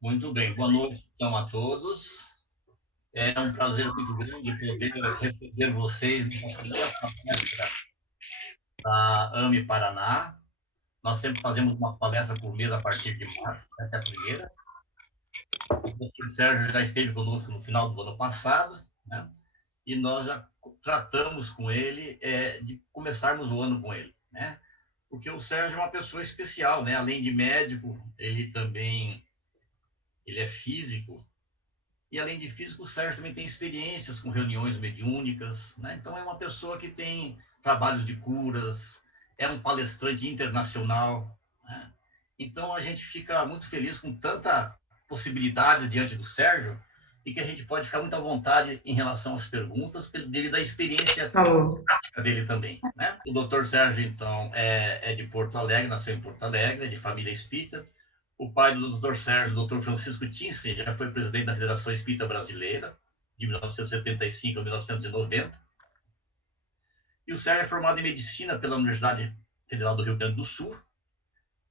Muito bem, boa noite então a todos. É um prazer muito grande poder receber vocês nessa primeira palestra da AME Paraná. Nós sempre fazemos uma palestra por mês a partir de março, essa é a primeira. O doutor Sérgio já esteve conosco no final do ano passado, né? E nós já tratamos com ele de começarmos o ano com ele, né? Porque o Sérgio é uma pessoa especial, né? Além de médico, ele é físico. E além de físico, o Sérgio também tem experiências com reuniões mediúnicas, né? Então é uma pessoa que tem trabalhos de curas, é um palestrante internacional, né? Então a gente fica muito feliz com tanta possibilidade diante do Sérgio e que a gente pode ficar muito à vontade em relação às perguntas, devido à experiência Falou. prática dele também, né? O doutor Sérgio, então, é de Porto Alegre, nasceu em Porto Alegre, é de família espírita. O pai do Dr. Sérgio, o Dr. Francisco Tinsen, já foi presidente da Federação Espírita Brasileira, de 1975 a 1990. E o Sérgio é formado em medicina pela Universidade Federal do Rio Grande do Sul.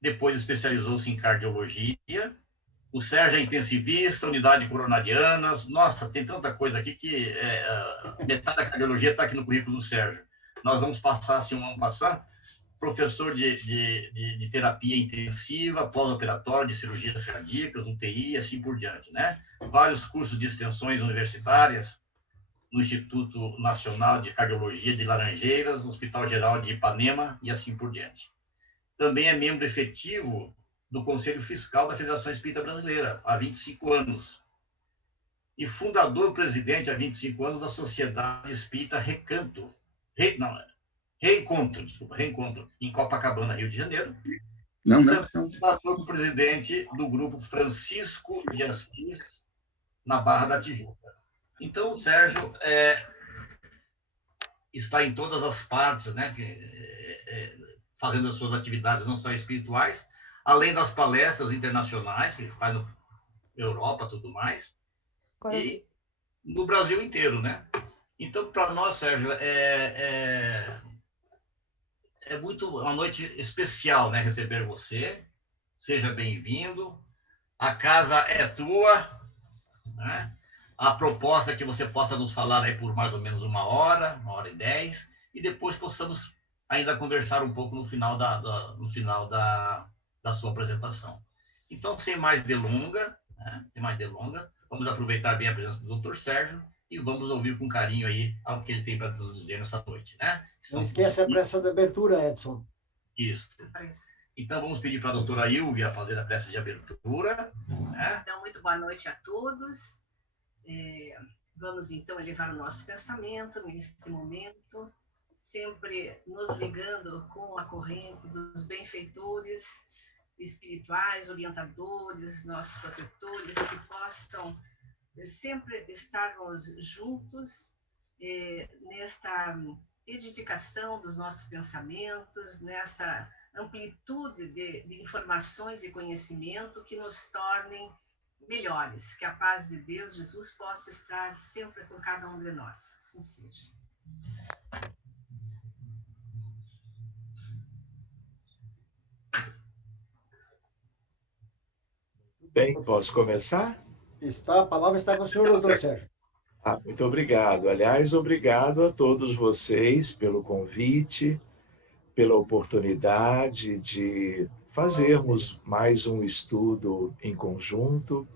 Depois especializou-se em cardiologia. O Sérgio é intensivista, unidade coronarianas. Nossa, tem tanta coisa aqui que metade da cardiologia está aqui no currículo do Sérgio. Nós vamos passar, assim, vamos passar professor de terapia intensiva, pós-operatório, de cirurgias cardíacas, UTI e assim por diante, né? Vários cursos de extensões universitárias no Instituto Nacional de Cardiologia de Laranjeiras, Hospital Geral de Ipanema e assim por diante. Também é membro efetivo do Conselho Fiscal da Federação Espírita Brasileira, há 25 anos. E fundador-presidente há 25 anos da Sociedade Espírita Recanto. Reencontro, em Copacabana, Rio de Janeiro. Não, E não, também não. presidente do grupo Francisco de Assis, na Barra da Tijuca. Então, o Sérgio está em todas as partes, né, fazendo as suas atividades não só espirituais, além das palestras internacionais que ele faz na Europa e tudo mais, e no Brasil inteiro, né? Então, para nós, Sérgio, é muito uma noite especial, né, receber você. Seja bem-vindo. A casa é tua, né? A proposta é que você possa nos falar aí por mais ou menos 1 hora, 1 hora e 10, e depois possamos ainda conversar um pouco no final da sua apresentação. Então, sem mais delonga, né? Sem mais delonga, vamos aproveitar bem a presença do Dr. Sérgio e vamos ouvir com carinho aí o que ele tem para nos dizer nessa noite, né? Não esqueça a prece de abertura, Edson. Isso. Então, vamos pedir para a doutora Ilvia fazer a prece de abertura. Né? Então, muito boa noite a todos. Vamos, então, elevar o nosso pensamento neste momento, sempre nos ligando com a corrente dos benfeitores espirituais, orientadores, nossos protetores, que possam sempre estarmos juntos nesta edificação dos nossos pensamentos, nessa amplitude de informações e conhecimento que nos tornem melhores. Que a paz de Deus, Jesus, possa estar sempre com cada um de nós. Assim seja. Bem, posso começar? A palavra está com o senhor, doutor Sérgio. Muito obrigado. Aliás, obrigado a todos vocês pelo convite, pela oportunidade de fazermos mais um estudo em conjunto.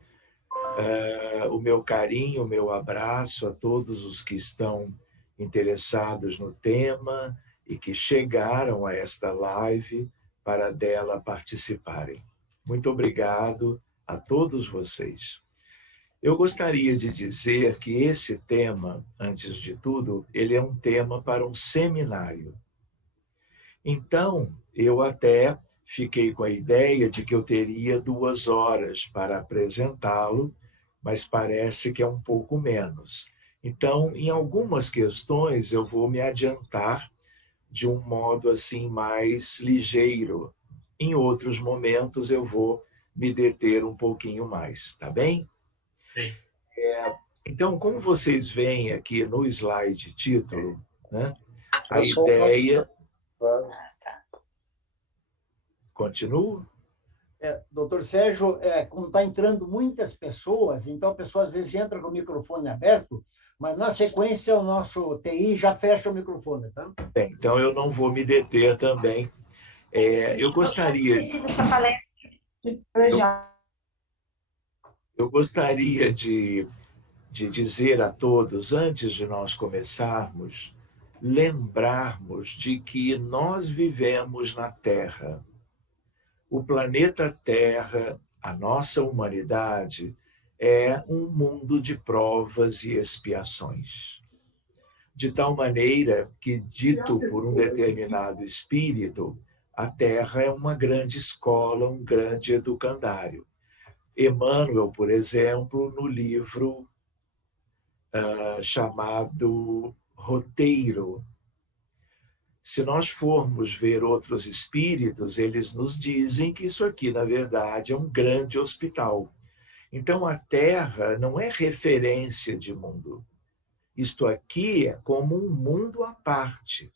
O meu carinho, o meu abraço a todos os que estão interessados no tema e que chegaram a esta live para dela participarem. Muito obrigado a todos vocês. Eu gostaria de dizer que esse tema, antes de tudo, ele é um tema para um seminário. Então, eu até fiquei com a ideia de que eu teria 2 horas para apresentá-lo, mas parece que é um pouco menos. Então, em algumas questões, eu vou me adiantar de um modo assim mais ligeiro. Em outros momentos, eu vou me deter um pouquinho mais, tá bem? Sim. Então, como vocês veem aqui no slide título, né, a ideia... Continuo? Doutor Sérgio, como está entrando muitas pessoas, então a pessoa às vezes entra com o microfone aberto, mas na sequência o nosso TI já fecha o microfone, tá? Bem, então eu não vou me deter também. Eu gostaria de dizer a todos, antes de nós começarmos, lembrarmos de que nós vivemos na Terra. O planeta Terra, a nossa humanidade, é um mundo de provas e expiações. De tal maneira que, dito por um determinado espírito, a Terra é uma grande escola, um grande educandário. Emmanuel, por exemplo, no livro chamado Roteiro. Se nós formos ver outros espíritos, eles nos dizem que isso aqui, na verdade, é um grande hospital. Então, a Terra não é referência de mundo. Isto aqui é como um mundo à parte.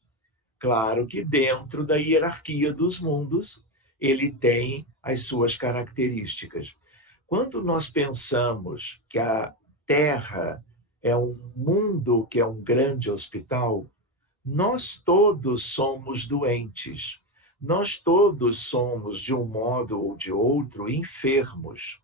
Claro que dentro da hierarquia dos mundos, ele tem as suas características. Quando nós pensamos que a Terra é um mundo que é um grande hospital, nós todos somos doentes. Nós todos somos, de um modo ou de outro, enfermos.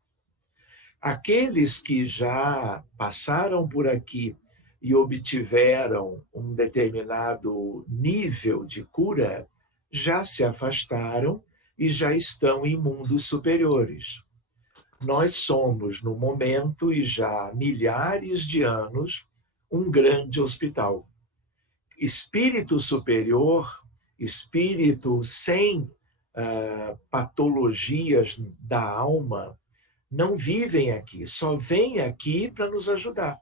Aqueles que já passaram por aqui e obtiveram um determinado nível de cura, já se afastaram e já estão em mundos superiores. Nós somos, no momento e já há milhares de anos, um grande hospital. Espírito superior, espírito sem patologias da alma, não vivem aqui, só vêm aqui para nos ajudar.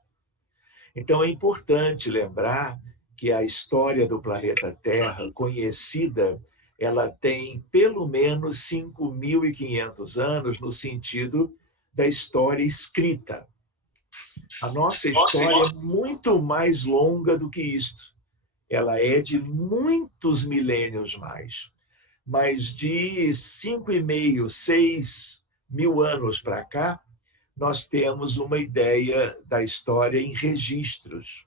Então é importante lembrar que a história do planeta Terra, conhecida, ela tem pelo menos 5.500 anos no sentido da história escrita. A nossa história é muito mais longa do que isto. Ela é de muitos milênios mais. Mas de 5.500, 6.000 anos para cá, nós temos uma ideia da história em registros.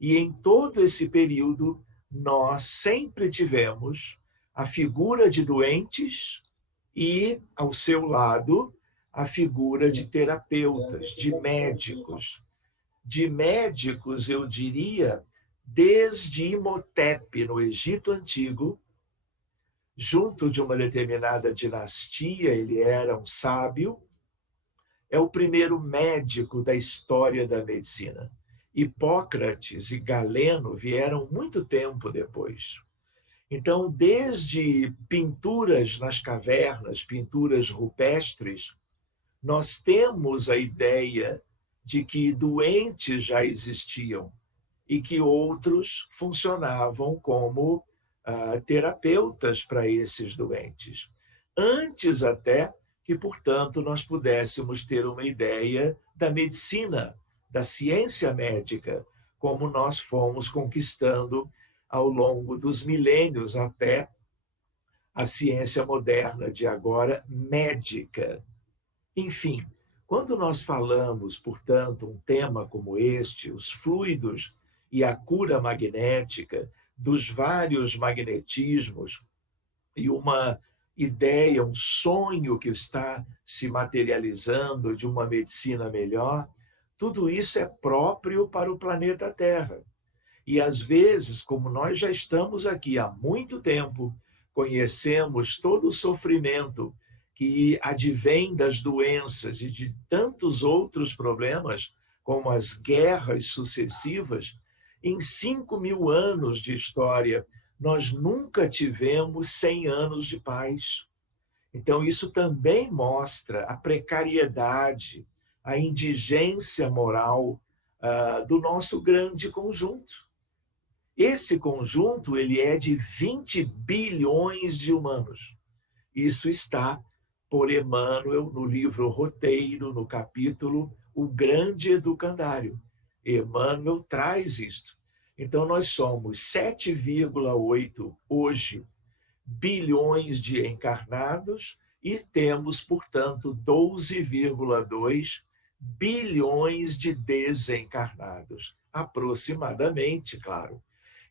E em todo esse período, nós sempre tivemos a figura de doentes e, ao seu lado, a figura de terapeutas, de médicos. De médicos, eu diria, desde Imhotep, no Egito Antigo, junto de uma determinada dinastia, ele era um sábio, é o primeiro médico da história da medicina. Hipócrates e Galeno vieram muito tempo depois. Então, desde pinturas nas cavernas, pinturas rupestres, nós temos a ideia de que doentes já existiam e que outros funcionavam como terapeutas para esses doentes. Antes até que, portanto, nós pudéssemos ter uma ideia da medicina, da ciência médica, como nós fomos conquistando ao longo dos milênios até a ciência moderna de agora, médica. Enfim, quando nós falamos, portanto, um tema como este, os fluidos e a cura magnética, dos vários magnetismos e uma ideia, um sonho que está se materializando de uma medicina melhor, tudo isso é próprio para o planeta Terra. E, às vezes, como nós já estamos aqui há muito tempo, conhecemos todo o sofrimento que advém das doenças e de tantos outros problemas, como as guerras sucessivas, em 5.000 anos de história, nós nunca tivemos 100 anos de paz. Então, isso também mostra a precariedade, a indigência moral do nosso grande conjunto. Esse conjunto ele é de 20 bilhões de humanos. Isso está por Emmanuel no livro Roteiro, no capítulo O Grande Educandário. Emmanuel traz isto. Então, nós somos 7,8 hoje bilhões de encarnados e temos, portanto, 12,2 bilhões de desencarnados, aproximadamente, claro.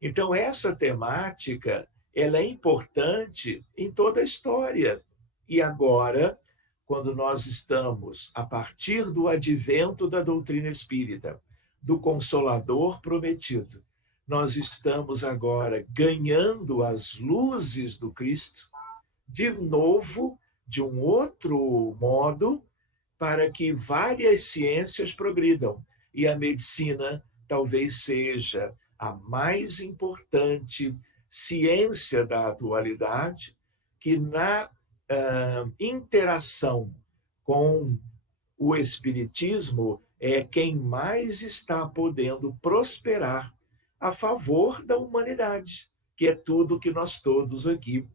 Então, essa temática ela é importante em toda a história. E agora, quando nós estamos, a partir do advento da doutrina espírita, do Consolador prometido, nós estamos agora ganhando as luzes do Cristo, de novo, de um outro modo, para que várias ciências progridam. E a medicina talvez seja a mais importante ciência da atualidade, que na interação com o Espiritismo é quem mais está podendo prosperar a favor da humanidade, que é tudo que nós todos aqui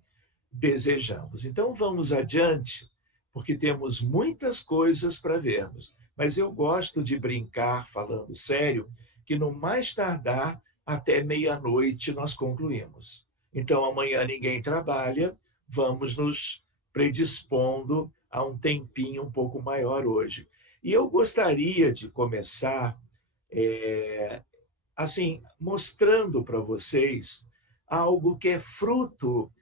desejamos. Então, vamos adiante, porque temos muitas coisas para vermos. Mas eu gosto de brincar, falando sério, que no mais tardar, até meia-noite, nós concluímos. Então, amanhã ninguém trabalha, vamos nos predispondo a um tempinho um pouco maior hoje. E eu gostaria de começar assim, mostrando para vocês algo que é fruto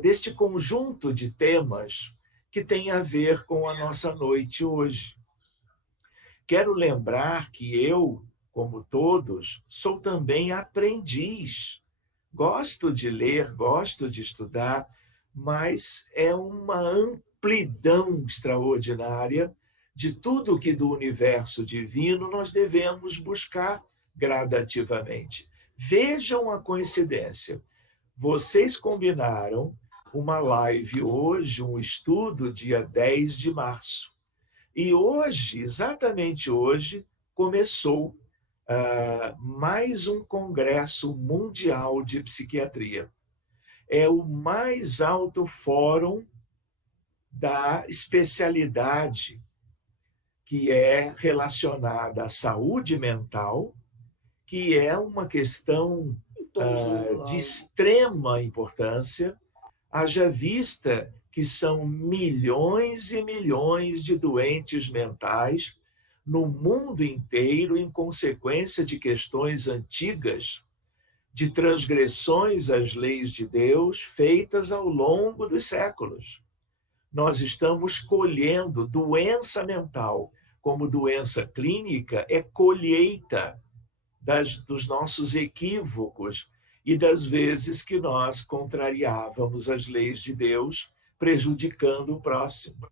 deste conjunto de temas que tem a ver com a nossa noite hoje. Quero lembrar que eu, como todos, sou também aprendiz. Gosto de ler, gosto de estudar, mas é uma amplidão extraordinária de tudo que do universo divino nós devemos buscar gradativamente. Vejam a coincidência. Vocês combinaram uma live hoje, um estudo, dia 10 de março. E hoje, exatamente hoje, começou mais um Congresso Mundial de Psiquiatria. É o mais alto fórum da especialidade que é relacionada à saúde mental, que é uma questão de extrema importância, haja vista que são milhões e milhões de doentes mentais no mundo inteiro em consequência de questões antigas, de transgressões às leis de Deus feitas ao longo dos séculos. Nós estamos colhendo doença mental como doença clínica, é colheita dos nossos equívocos e das vezes que nós contrariávamos as leis de Deus, prejudicando o próximo.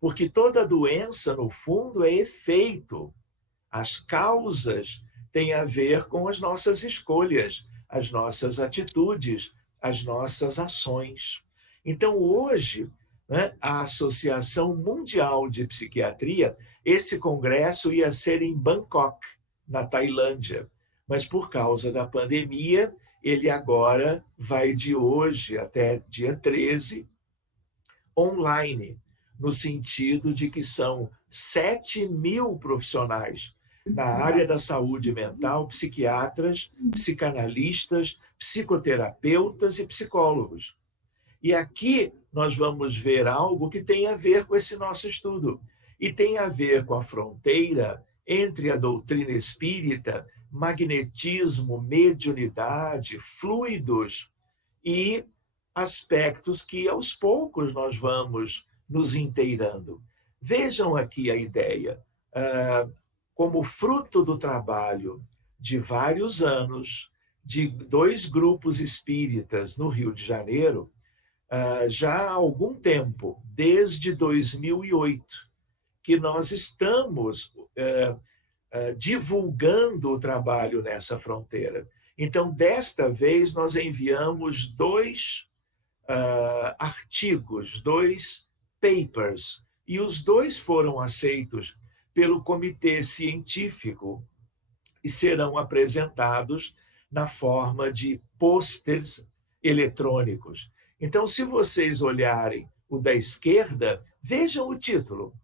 Porque toda doença, no fundo, é efeito. As causas têm a ver com as nossas escolhas, as nossas atitudes, as nossas ações. Então, hoje, né, a Associação Mundial de Psiquiatria, esse congresso ia ser em Bangkok, na Tailândia, mas por causa da pandemia, ele agora vai de hoje até dia 13, online, no sentido de que são 7.000 profissionais na área da saúde mental, psiquiatras, psicanalistas, psicoterapeutas e psicólogos. E aqui nós vamos ver algo que tem a ver com esse nosso estudo, e tem a ver com a fronteira entre a doutrina espírita, magnetismo, mediunidade, fluidos e aspectos que aos poucos nós vamos nos inteirando. Vejam aqui a ideia. Como fruto do trabalho de vários anos, de 2 grupos espíritas no Rio de Janeiro, já há algum tempo, desde 2008, que nós estamos divulgando o trabalho nessa fronteira. Então, desta vez, nós enviamos 2 artigos, 2 papers, e os 2 foram aceitos pelo comitê científico e serão apresentados na forma de pôsteres eletrônicos. Então, se vocês olharem o da esquerda, vejam o título: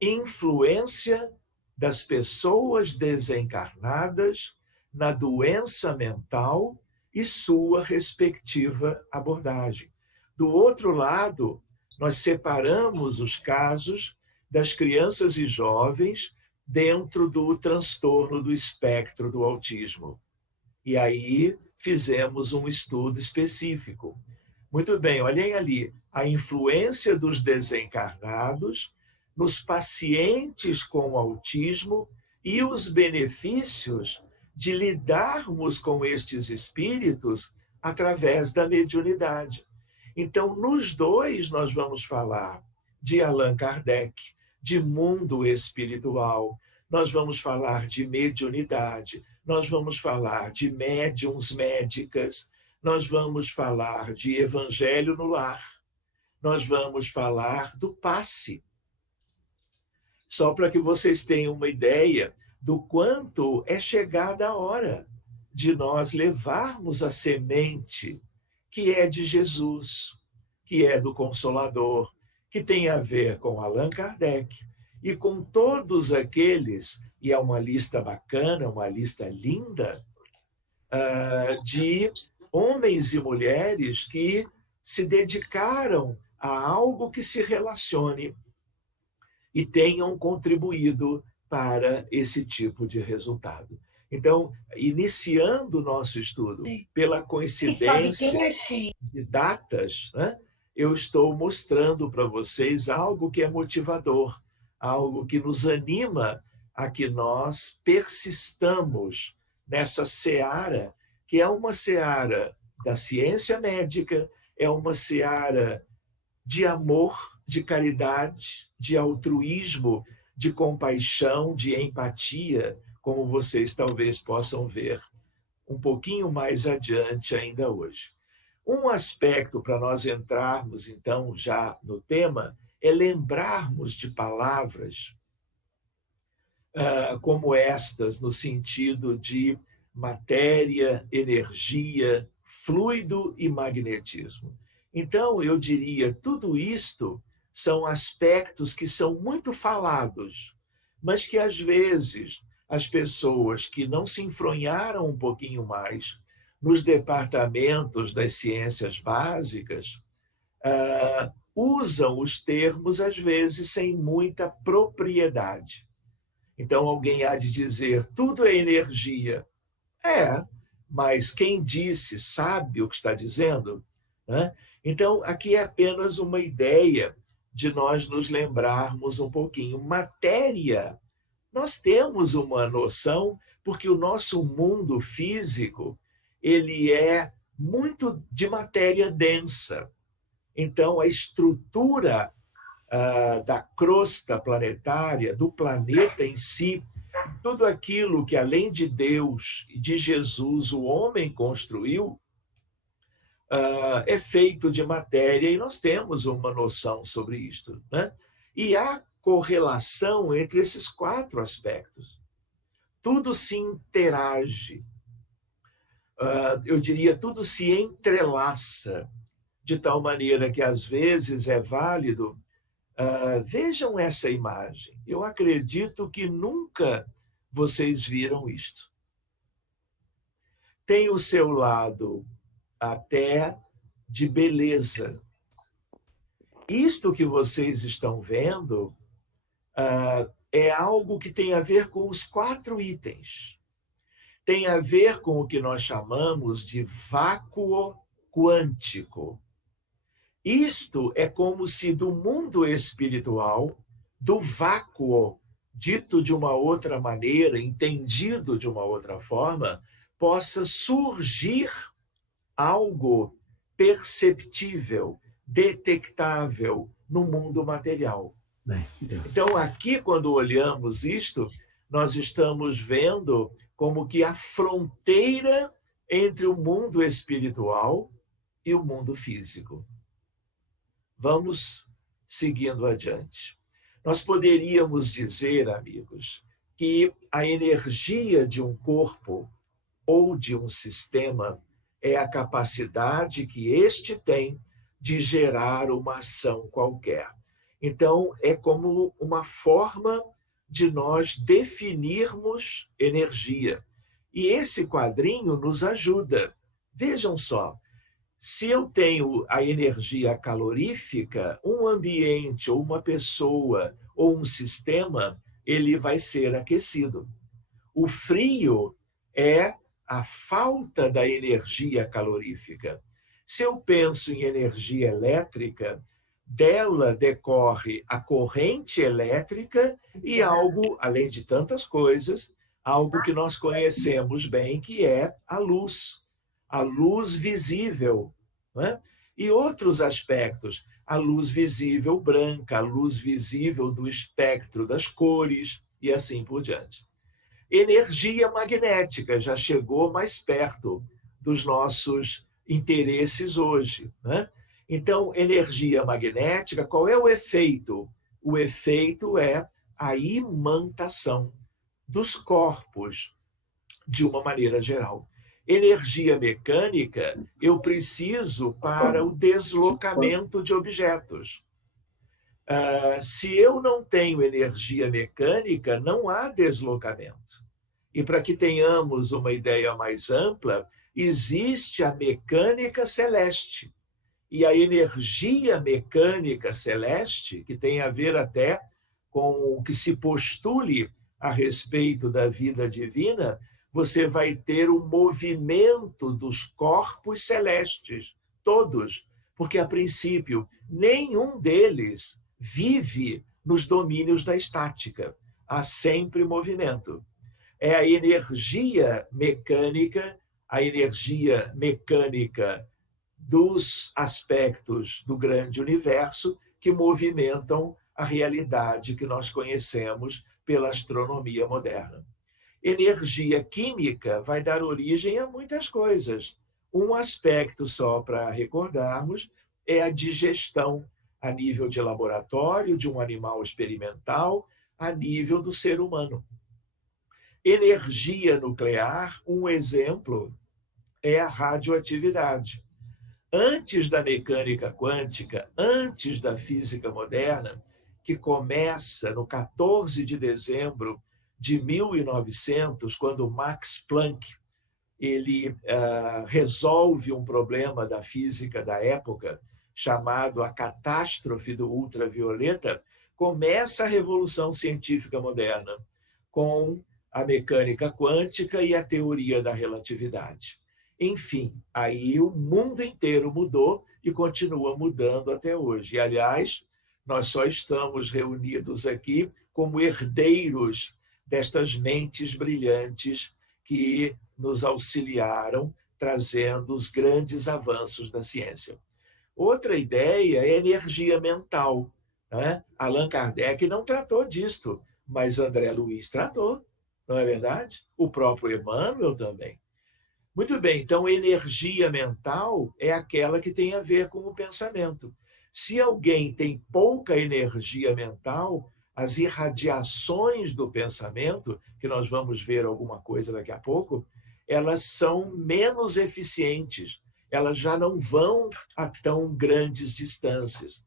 Influência das pessoas desencarnadas na doença mental e sua respectiva abordagem. Do outro lado, nós separamos os casos das crianças e jovens dentro do transtorno do espectro do autismo. E aí fizemos um estudo específico. Muito bem, olhem ali, a influência dos desencarnados nos pacientes com autismo e os benefícios de lidarmos com estes espíritos através da mediunidade. Então, nos dois, nós vamos falar de Allan Kardec, de mundo espiritual, nós vamos falar de mediunidade, nós vamos falar de médiuns médicas, nós vamos falar de evangelho no lar, nós vamos falar do passe. Só para que vocês tenham uma ideia do quanto é chegada a hora de nós levarmos a semente que é de Jesus, que é do Consolador, que tem a ver com Allan Kardec e com todos aqueles, e é uma lista bacana, uma lista linda, de homens e mulheres que se dedicaram a algo que se relacione e tenham contribuído para esse tipo de resultado. Então, iniciando o nosso estudo pela coincidência de datas, né, eu estou mostrando para vocês algo que é motivador, algo que nos anima a que nós persistamos nessa seara, que é uma seara da ciência médica, é uma seara de amor, de caridade, de altruísmo, de compaixão, de empatia, como vocês talvez possam ver um pouquinho mais adiante ainda hoje. Um aspecto para nós entrarmos, então, já no tema, é lembrarmos de palavras como estas, no sentido de matéria, energia, fluido e magnetismo. Então, eu diria, tudo isto são aspectos que são muito falados, mas que, às vezes, as pessoas que não se enfronharam um pouquinho mais nos departamentos das ciências básicas, usam os termos, às vezes, sem muita propriedade. Então, alguém há de dizer, tudo é energia. Mas quem disse sabe o que está dizendo? Né? Então, aqui é apenas uma ideia de nós nos lembrarmos um pouquinho. Matéria, nós temos uma noção, porque o nosso mundo físico, ele é muito de matéria densa. Então, a estrutura da crosta planetária, do planeta em si, tudo aquilo que, além de Deus e de Jesus, o homem construiu, é feito de matéria, e nós temos uma noção sobre isto, né? E há correlação entre esses 4 aspectos. Tudo se interage. Eu diria, tudo se entrelaça, de tal maneira que, às vezes, é válido. Vejam essa imagem. Eu acredito que nunca vocês viram isto. Tem o seu lado até de beleza. Isto que vocês estão vendo é algo que tem a ver com os 4 itens. Tem a ver com o que nós chamamos de vácuo quântico. Isto é como se do mundo espiritual, do vácuo, dito de uma outra maneira, entendido de uma outra forma, possa surgir algo perceptível, detectável no mundo material. Então, aqui, quando olhamos isto, nós estamos vendo como que a fronteira entre o mundo espiritual e o mundo físico. Vamos seguindo adiante. Nós poderíamos dizer, amigos, que a energia de um corpo ou de um sistema é a capacidade que este tem de gerar uma ação qualquer. Então, é como uma forma de nós definirmos energia. E esse quadrinho nos ajuda. Vejam só, Se eu tenho a energia calorífica, um ambiente, ou uma pessoa, ou um sistema, ele vai ser aquecido. O frio é a falta da energia calorífica. Se eu penso em energia elétrica, dela decorre a corrente elétrica e algo, além de tantas coisas, algo que nós conhecemos bem, que é a luz visível, né? E outros aspectos, a luz visível branca, a luz visível do espectro das cores e assim por diante. Energia magnética já chegou mais perto dos nossos interesses hoje, né? Então, energia magnética, qual é o efeito? O efeito é a imantação dos corpos, de uma maneira geral. Energia mecânica, eu preciso para o deslocamento de objetos. Se eu não tenho energia mecânica, não há deslocamento. E para que tenhamos uma ideia mais ampla, existe a mecânica celeste. E a energia mecânica celeste, que tem a ver até com o que se postule a respeito da vida divina, você vai ter o movimento dos corpos celestes, todos, porque, a princípio, nenhum deles vive nos domínios da estática. Há sempre movimento. É a energia mecânica dos aspectos do grande universo que movimentam a realidade que nós conhecemos pela astronomia moderna. Energia química vai dar origem a muitas coisas. Um aspecto, só para recordarmos, é a digestão a nível de laboratório, de um animal experimental, a nível do ser humano. Energia nuclear, um exemplo, é a radioatividade. Antes da mecânica quântica, antes da física moderna, que começa no 14 de dezembro de 1900, quando Max Planck ele resolve um problema da física da época, chamado a catástrofe do ultravioleta, começa a revolução científica moderna, com a mecânica quântica e a teoria da relatividade. Enfim, aí o mundo inteiro mudou e continua mudando até hoje. E, aliás, nós só estamos reunidos aqui como herdeiros destas mentes brilhantes que nos auxiliaram, trazendo os grandes avanços da ciência. Outra ideia é energia mental, né? Allan Kardec não tratou disto, mas André Luiz tratou, não é verdade? O próprio Emmanuel também. Muito bem, então energia mental é aquela que tem a ver com o pensamento. Se alguém tem pouca energia mental, as irradiações do pensamento, que nós vamos ver alguma coisa daqui a pouco, elas são menos eficientes, elas já não vão a tão grandes distâncias.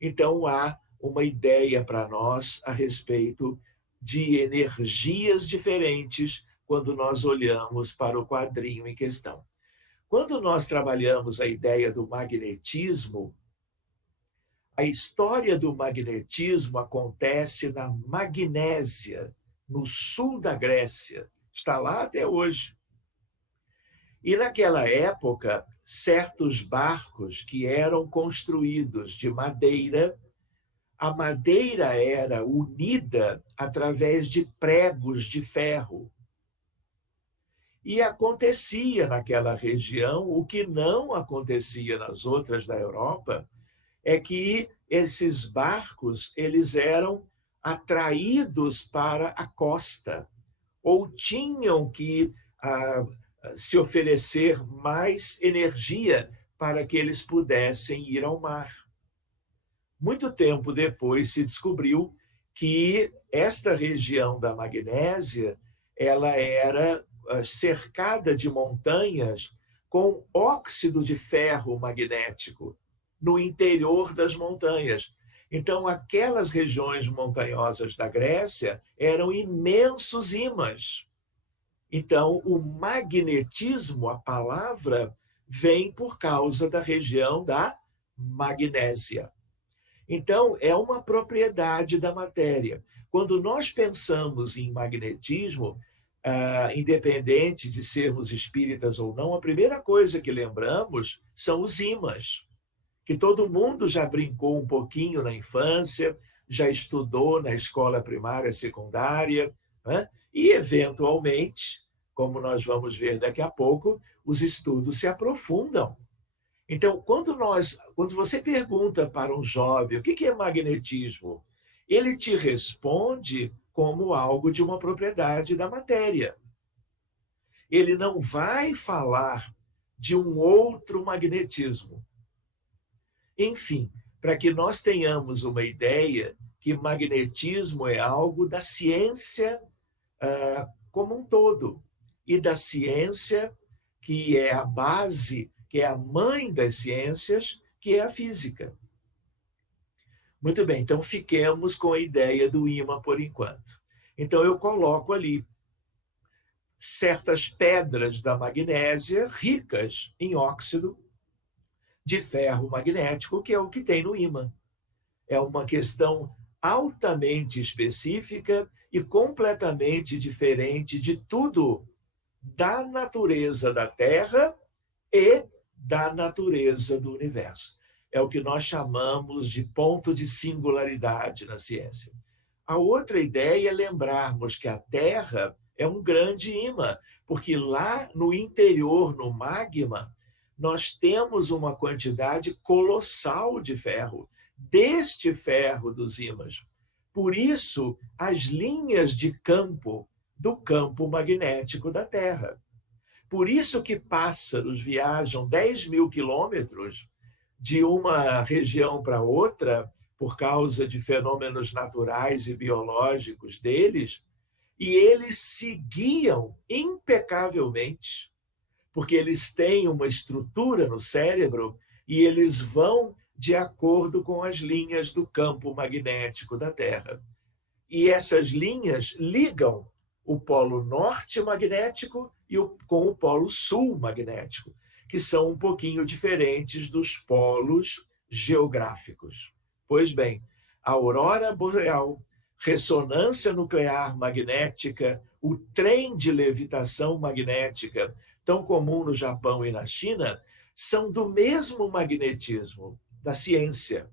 Então, há uma ideia para nós a respeito de energias diferentes quando nós olhamos para o quadrinho em questão. Quando nós trabalhamos a ideia do magnetismo, a história do magnetismo acontece na Magnésia, no sul da Grécia. Está lá até hoje. E naquela época, certos barcos que eram construídos de madeira, a madeira era unida através de pregos de ferro. E acontecia naquela região o que não acontecia nas outras da Europa, é que esses barcos eles eram atraídos para a costa, ou tinham que se oferecer mais energia para que eles pudessem ir ao mar. Muito tempo depois se descobriu que esta região da Magnésia ela era cercada de montanhas com óxido de ferro magnético no interior das montanhas. Então, aquelas regiões montanhosas da Grécia eram imensos ímãs. Então, o magnetismo, a palavra vem por causa da região da magnésia. Então, é uma propriedade da matéria. Quando nós pensamos em magnetismo, independente de sermos espíritas ou não, a primeira coisa que lembramos são os ímãs, que todo mundo já brincou um pouquinho na infância, já estudou na escola primária, secundária, né? E, eventualmente, como nós vamos ver daqui a pouco, os estudos se aprofundam. Então, quando você pergunta para um jovem o que é magnetismo, ele te responde como algo de uma propriedade da matéria. Ele não vai falar de um outro magnetismo. Enfim, para que nós tenhamos uma ideia que magnetismo é algo da ciência como um todo, e da ciência que é a base, que é a mãe das ciências, que é a física. Muito bem, então fiquemos com a ideia do ímã por enquanto. Então eu coloco ali certas pedras da magnésia ricas em óxido de ferro magnético, que é o que tem no ímã. É uma questão altamente específica e completamente diferente de tudo da natureza da Terra e da natureza do universo. É o que nós chamamos de ponto de singularidade na ciência. A outra ideia é lembrarmos que a Terra é um grande ímã, porque lá no interior, no magma, nós temos uma quantidade colossal de ferro, deste ferro dos ímãs. Por isso, as linhas de campo do campo magnético da Terra. Por isso que pássaros viajam 10.000 quilômetros de uma região para outra, por causa de fenômenos naturais e biológicos deles, e eles se guiam impecavelmente, porque eles têm uma estrutura no cérebro e eles vão de acordo com as linhas do campo magnético da Terra. E essas linhas ligam o polo norte magnético com o polo sul magnético, que são um pouquinho diferentes dos polos geográficos. Pois bem, a aurora boreal, ressonância nuclear magnética, o trem de levitação magnética, tão comum no Japão e na China, são do mesmo magnetismo da ciência,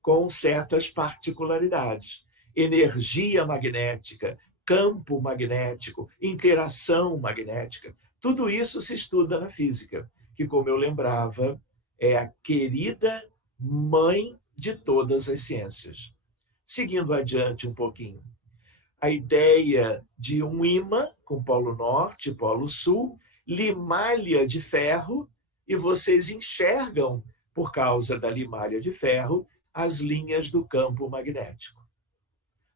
com certas particularidades. Energia magnética, campo magnético, interação magnética. Tudo isso se estuda na física, que, como eu lembrava, é a querida mãe de todas as ciências. Seguindo adiante um pouquinho, a ideia de um ímã com polo norte e polo sul, limalha de ferro, e vocês enxergam, por causa da limalha de ferro, as linhas do campo magnético.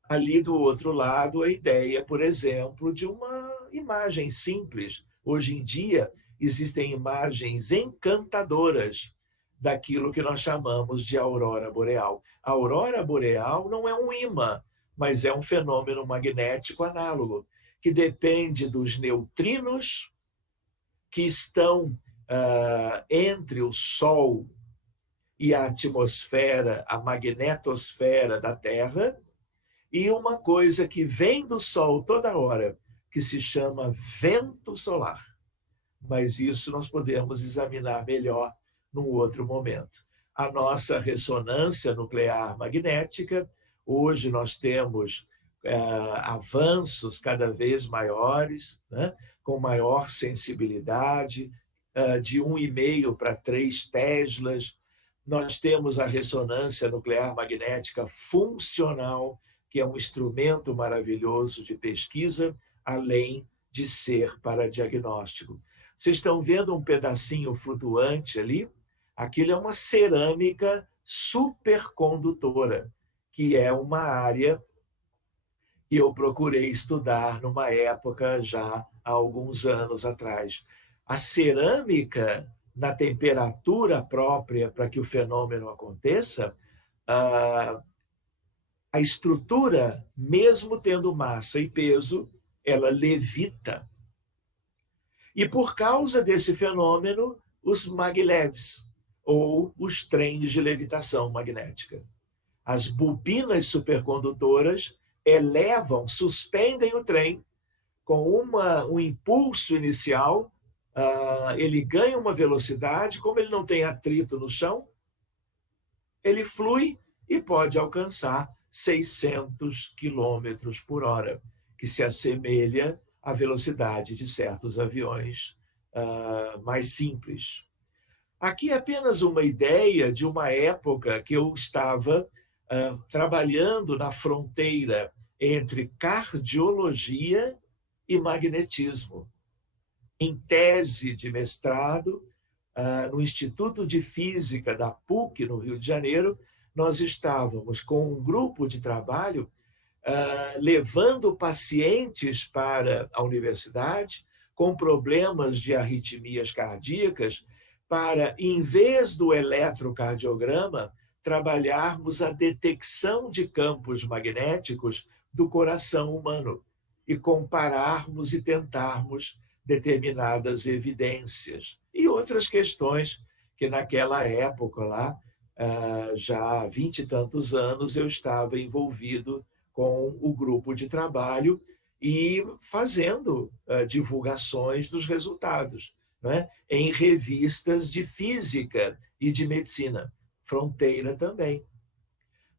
Ali do outro lado, a ideia, por exemplo, de uma imagem simples. Hoje em dia, existem imagens encantadoras daquilo que nós chamamos de aurora boreal. A aurora boreal não é um ímã, mas é um fenômeno magnético análogo, que depende dos neutrinos que estão entre o Sol e a atmosfera, a magnetosfera da Terra, e uma coisa que vem do Sol toda hora, que se chama vento solar. Mas isso nós podemos examinar melhor num outro momento. A nossa ressonância nuclear magnética, hoje nós temos avanços cada vez maiores, né, com maior sensibilidade, de 1,5 para 3 teslas. Nós temos a ressonância nuclear magnética funcional, que é um instrumento maravilhoso de pesquisa, além de ser para diagnóstico. Vocês estão vendo um pedacinho flutuante ali? Aquilo é uma cerâmica supercondutora, que é uma área que eu procurei estudar numa época já há alguns anos atrás. A cerâmica, na temperatura própria para que o fenômeno aconteça, a estrutura, mesmo tendo massa e peso, ela levita. E por causa desse fenômeno, os maglevs, ou os trens de levitação magnética. As bobinas supercondutoras elevam, suspendem o trem com um impulso inicial, ele ganha uma velocidade, como ele não tem atrito no chão, ele flui e pode alcançar 600 quilômetros por hora, que se assemelha à velocidade de certos aviões mais simples. Aqui é apenas uma ideia de uma época que eu estava trabalhando na fronteira entre cardiologia e magnetismo. Em tese de mestrado, no Instituto de Física da PUC, no Rio de Janeiro, nós estávamos com um grupo de trabalho levando pacientes para a universidade com problemas de arritmias cardíacas para, em vez do eletrocardiograma, trabalharmos a detecção de campos magnéticos do coração humano e compararmos e tentarmos determinadas evidências e outras questões que naquela época lá, já há 20 e tantos anos, eu estava envolvido com o grupo de trabalho e fazendo divulgações dos resultados, né, em revistas de física e de medicina. Fronteira também.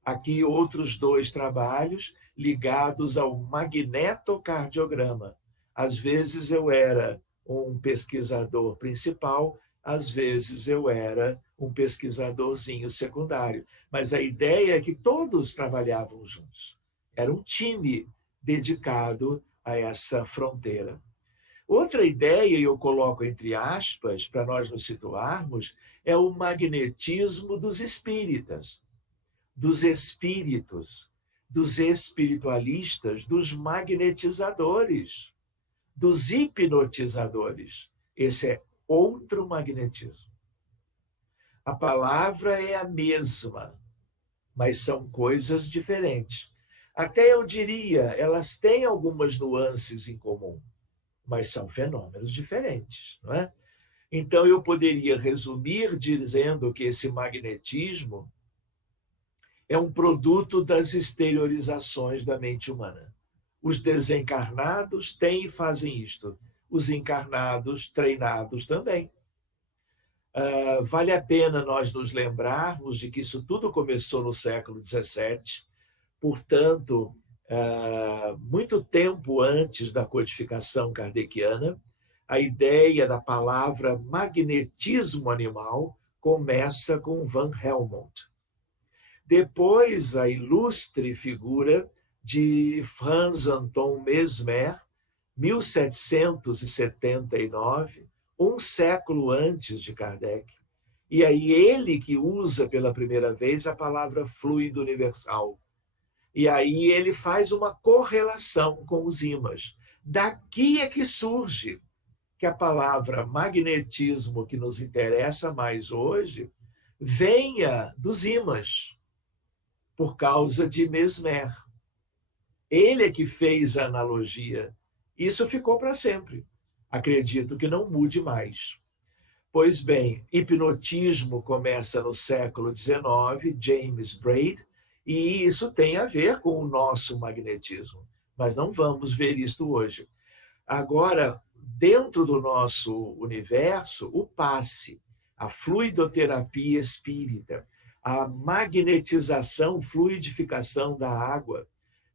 Aqui outros 2 trabalhos ligados ao magnetocardiograma. Às vezes eu era um pesquisador principal, às vezes eu era um pesquisadorzinho secundário. Mas a ideia é que todos trabalhavam juntos. Era um time dedicado a essa fronteira. Outra ideia, e eu coloco entre aspas, para nós nos situarmos, é o magnetismo dos espíritas, dos espíritos, dos espiritualistas, dos magnetizadores, dos hipnotizadores. Esse é outro magnetismo. A palavra é a mesma, mas são coisas diferentes. Até eu diria, elas têm algumas nuances em comum, mas são fenômenos diferentes, não é? Então, eu poderia resumir dizendo que esse magnetismo é um produto das exteriorizações da mente humana. Os desencarnados têm e fazem isto. Os encarnados, treinados também. Vale a pena nós nos lembrarmos de que isso tudo começou no século XVII, portanto, muito tempo antes da codificação kardeciana. A ideia da palavra magnetismo animal começa com Van Helmont. Depois, a ilustre figura de Franz Anton Mesmer, 1779, um século antes de Kardec. E aí ele que usa pela primeira vez a palavra fluido universal. E aí ele faz uma correlação com os ímãs. Daqui é que surge que a palavra magnetismo, que nos interessa mais hoje, venha dos ímãs, por causa de Mesmer. Ele é que fez a analogia. Isso ficou para sempre. Acredito que não mude mais. Pois bem, hipnotismo começa no século XIX, James Braid, e isso tem a ver com o nosso magnetismo. Mas não vamos ver isto hoje. Agora, dentro do nosso universo, o passe, a fluidoterapia espírita, a magnetização, fluidificação da água,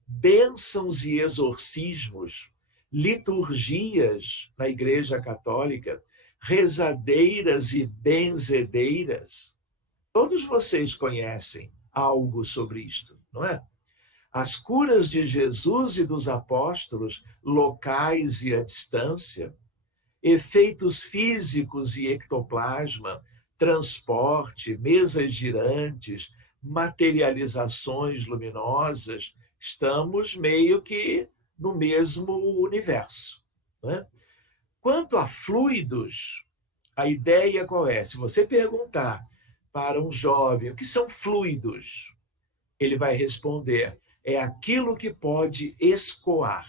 bênçãos e exorcismos, liturgias na Igreja Católica, rezadeiras e benzedeiras. Todos vocês conhecem algo sobre isto, não é? As curas de Jesus e dos apóstolos, locais e à distância, efeitos físicos e ectoplasma, transporte, mesas girantes, materializações luminosas, estamos meio que no mesmo universo, né? Quanto a fluidos, a ideia qual é? Se você perguntar para um jovem o que são fluidos, ele vai responder: é aquilo que pode escoar.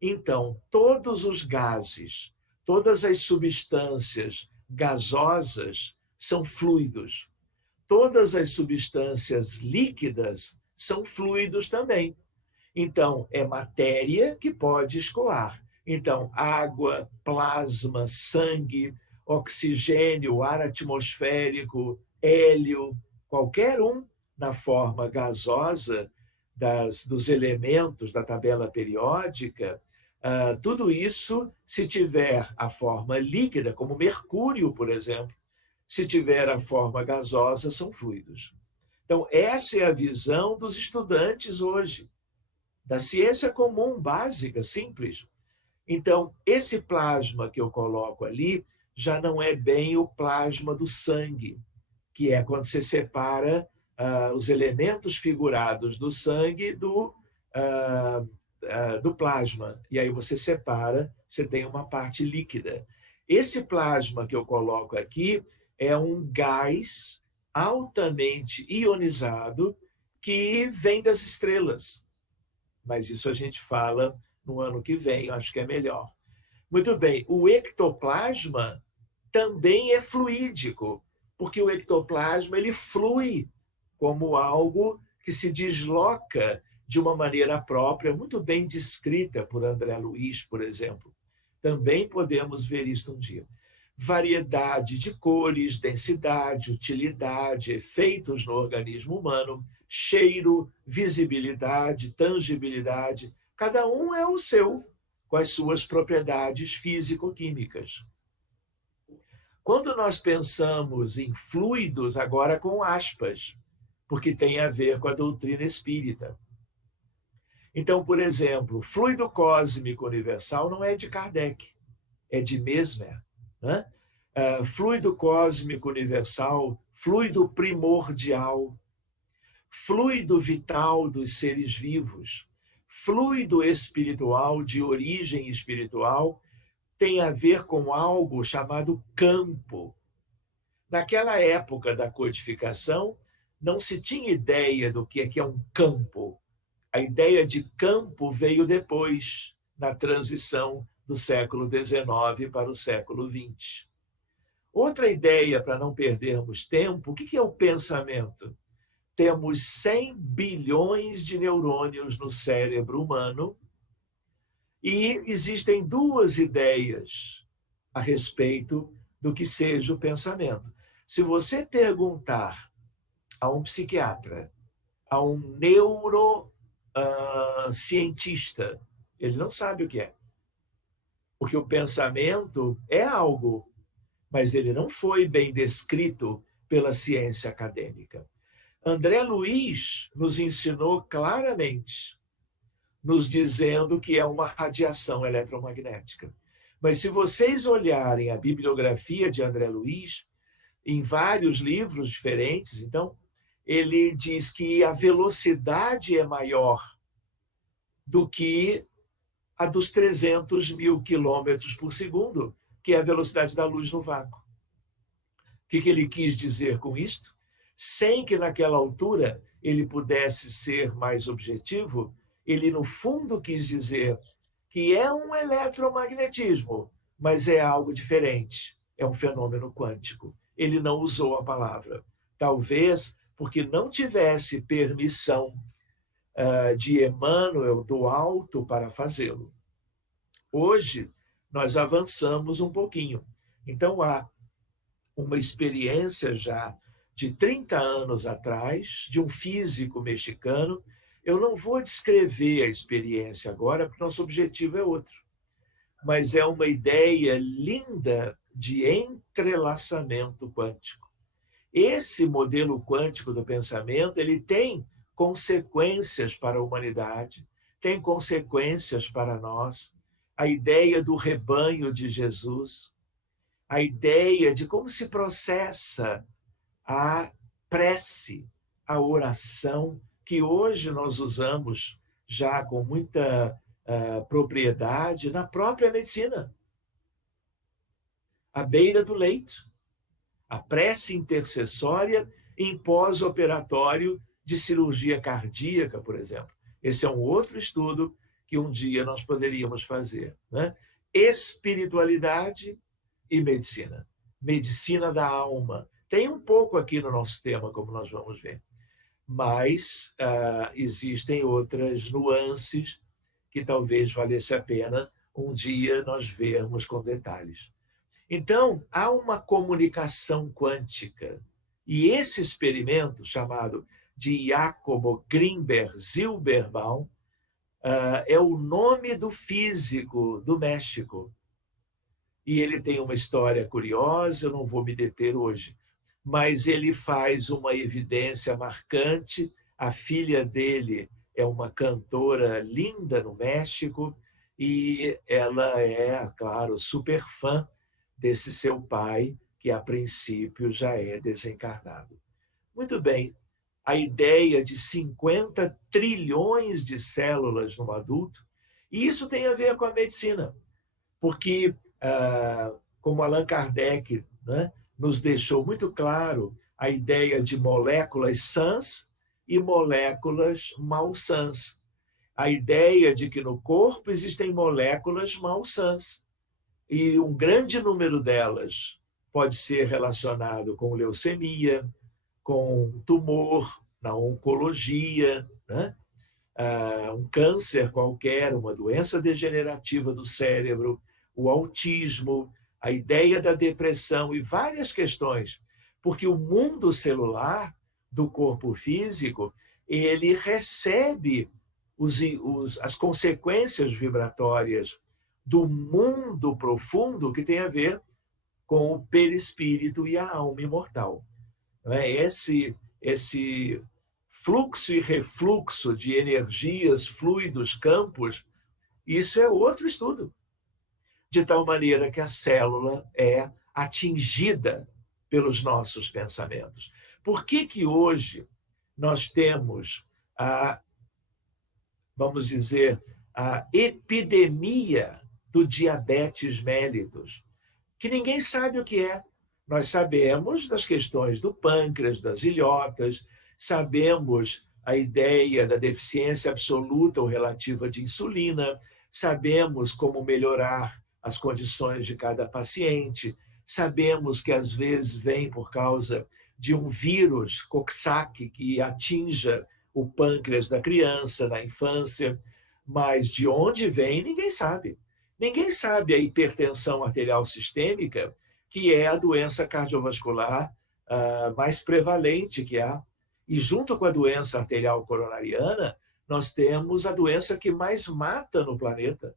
Então, todos os gases, todas as substâncias gasosas são fluidos. Todas as substâncias líquidas são fluidos também. Então, é matéria que pode escoar. Então, água, plasma, sangue, oxigênio, ar atmosférico, hélio, qualquer um na forma gasosa dos elementos da tabela periódica, tudo isso, se tiver a forma líquida, como mercúrio, por exemplo, se tiver a forma gasosa, são fluidos. Então, essa é a visão dos estudantes hoje, da ciência comum, básica, simples. Então, esse plasma que eu coloco ali já não é bem o plasma do sangue, que é quando você separa os elementos figurados do sangue do plasma. E aí você separa, você tem uma parte líquida. Esse plasma que eu coloco aqui é um gás altamente ionizado que vem das estrelas. Mas isso a gente fala no ano que vem, acho que é melhor. Muito bem, o ectoplasma também é fluídico, porque o ectoplasma ele flui como algo que se desloca de uma maneira própria, muito bem descrita por André Luiz, por exemplo. Também podemos ver isso um dia. Variedade de cores, densidade, utilidade, efeitos no organismo humano, cheiro, visibilidade, tangibilidade. Cada um é o seu, com as suas propriedades físico-químicas. Quando nós pensamos em fluidos, agora com aspas, porque tem a ver com a doutrina espírita. Então, por exemplo, fluido cósmico universal não é de Kardec, é de Mesmer. Né? Fluido cósmico universal, fluido primordial, fluido vital dos seres vivos, fluido espiritual, de origem espiritual, tem a ver com algo chamado campo. Naquela época da codificação, não se tinha ideia do que é um campo. A ideia de campo veio depois, na transição do século XIX para o século XX. Outra ideia, para não perdermos tempo, o que é o pensamento? Temos 100 bilhões de neurônios no cérebro humano e existem duas ideias a respeito do que seja o pensamento. Se você perguntar a um psiquiatra, a um neurocientista, ele não sabe o que é. Porque o pensamento é algo, mas ele não foi bem descrito pela ciência acadêmica. André Luiz nos ensinou claramente, nos dizendo que é uma radiação eletromagnética. Mas se vocês olharem a bibliografia de André Luiz, em vários livros diferentes, então, ele diz que a velocidade é maior do que a dos 300 mil quilômetros por segundo, que é a velocidade da luz no vácuo. O que ele quis dizer com isto? Sem que naquela altura ele pudesse ser mais objetivo, ele no fundo quis dizer que é um eletromagnetismo, mas é algo diferente, é um fenômeno quântico. Ele não usou a palavra. Talvez porque não tivesse permissão de Emmanuel do alto para fazê-lo. Hoje, nós avançamos um pouquinho. Então, há uma experiência já de 30 anos atrás, de um físico mexicano. Eu não vou descrever a experiência agora, porque nosso objetivo é outro. Mas é uma ideia linda de entrelaçamento quântico. Esse modelo quântico do pensamento, ele tem consequências para a humanidade, tem consequências para nós. A ideia do rebanho de Jesus, a ideia de como se processa a prece, a oração, que hoje nós usamos já com muita propriedade na própria medicina. À beira do leito. A prece intercessória em pós-operatório de cirurgia cardíaca, por exemplo. Esse é um outro estudo que um dia nós poderíamos fazer. Né? Espiritualidade e medicina. medicina da alma. Tem um pouco aqui no nosso tema, como nós vamos ver. Mas existem outras nuances que talvez valesse a pena um dia nós vermos com detalhes. Então, há uma comunicação quântica. E esse experimento, chamado de Jacobo Grimberg Zilberbaum, é o nome do físico do México. E ele tem uma história curiosa, eu não vou me deter hoje, mas ele faz uma evidência marcante. A filha dele é uma cantora linda no México e ela é, claro, super fã desse seu pai, que a princípio já é desencarnado. Muito bem, a ideia de 50 trilhões de células no adulto, e isso tem a ver com a medicina, porque, como Allan Kardec, né, nos deixou muito claro a ideia de moléculas sãs e moléculas malsãs. A ideia de que no corpo existem moléculas malsãs. E um grande número delas pode ser relacionado com leucemia, com tumor, na oncologia, né? Um câncer qualquer, uma doença degenerativa do cérebro, o autismo, a ideia da depressão e várias questões. Porque o mundo celular do corpo físico, ele recebe as consequências vibratórias do mundo profundo que tem a ver com o perispírito e a alma imortal. Esse fluxo e refluxo de energias, fluidos, campos, isso é outro estudo. De tal maneira que a célula é atingida pelos nossos pensamentos. Por que hoje nós temos vamos dizer, a epidemia do diabetes mellitus, que ninguém sabe o que é. Nós sabemos das questões do pâncreas, das ilhotas, sabemos a ideia da deficiência absoluta ou relativa de insulina, sabemos como melhorar as condições de cada paciente, sabemos que às vezes vem por causa de um vírus, Coxsackie, que atinja o pâncreas da criança, na infância, mas de onde vem, ninguém sabe. Ninguém sabe a hipertensão arterial sistêmica, que é a doença cardiovascular mais prevalente que há. E junto com a doença arterial coronariana, nós temos a doença que mais mata no planeta.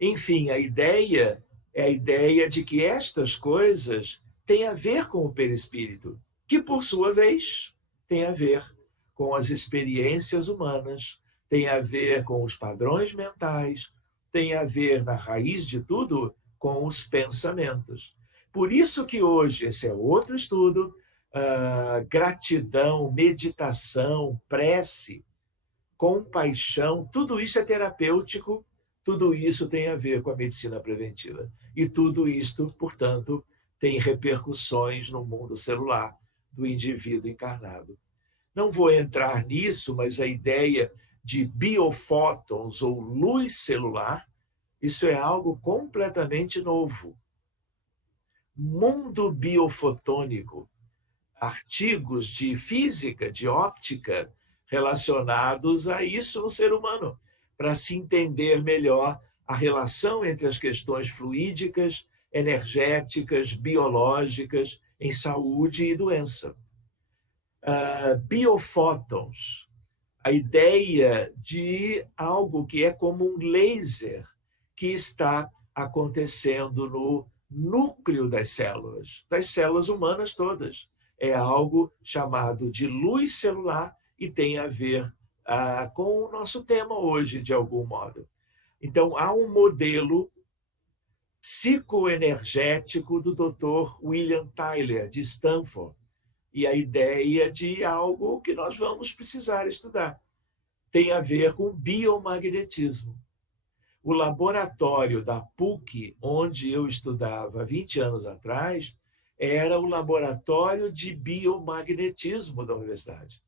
Enfim, a ideia é a ideia de que estas coisas têm a ver com o perispírito, que, por sua vez, tem a ver com as experiências humanas, tem a ver com os padrões mentais, tem a ver, na raiz de tudo, com os pensamentos. Por isso que hoje, esse é outro estudo, gratidão, meditação, prece, compaixão, tudo isso é terapêutico, tudo isso tem a ver com a medicina preventiva. E tudo isto, portanto, tem repercussões no mundo celular do indivíduo encarnado. Não vou entrar nisso, mas a ideia de biofótons ou luz celular, isso é algo completamente novo. Mundo biofotônico, artigos de física, de óptica, relacionados a isso no ser humano, para se entender melhor a relação entre as questões fluídicas, energéticas, biológicas, em saúde e doença. Biofótons, a ideia de algo que é como um laser que está acontecendo no núcleo das células humanas todas. É algo chamado de luz celular e tem a ver com o nosso tema hoje, de algum modo. Então, há um modelo psicoenergético do Dr. William Tyler, de Stanford, e a ideia de algo que nós vamos precisar estudar. Tem a ver com biomagnetismo. O laboratório da PUC, onde eu estudava 20 anos atrás, era o laboratório de biomagnetismo da universidade.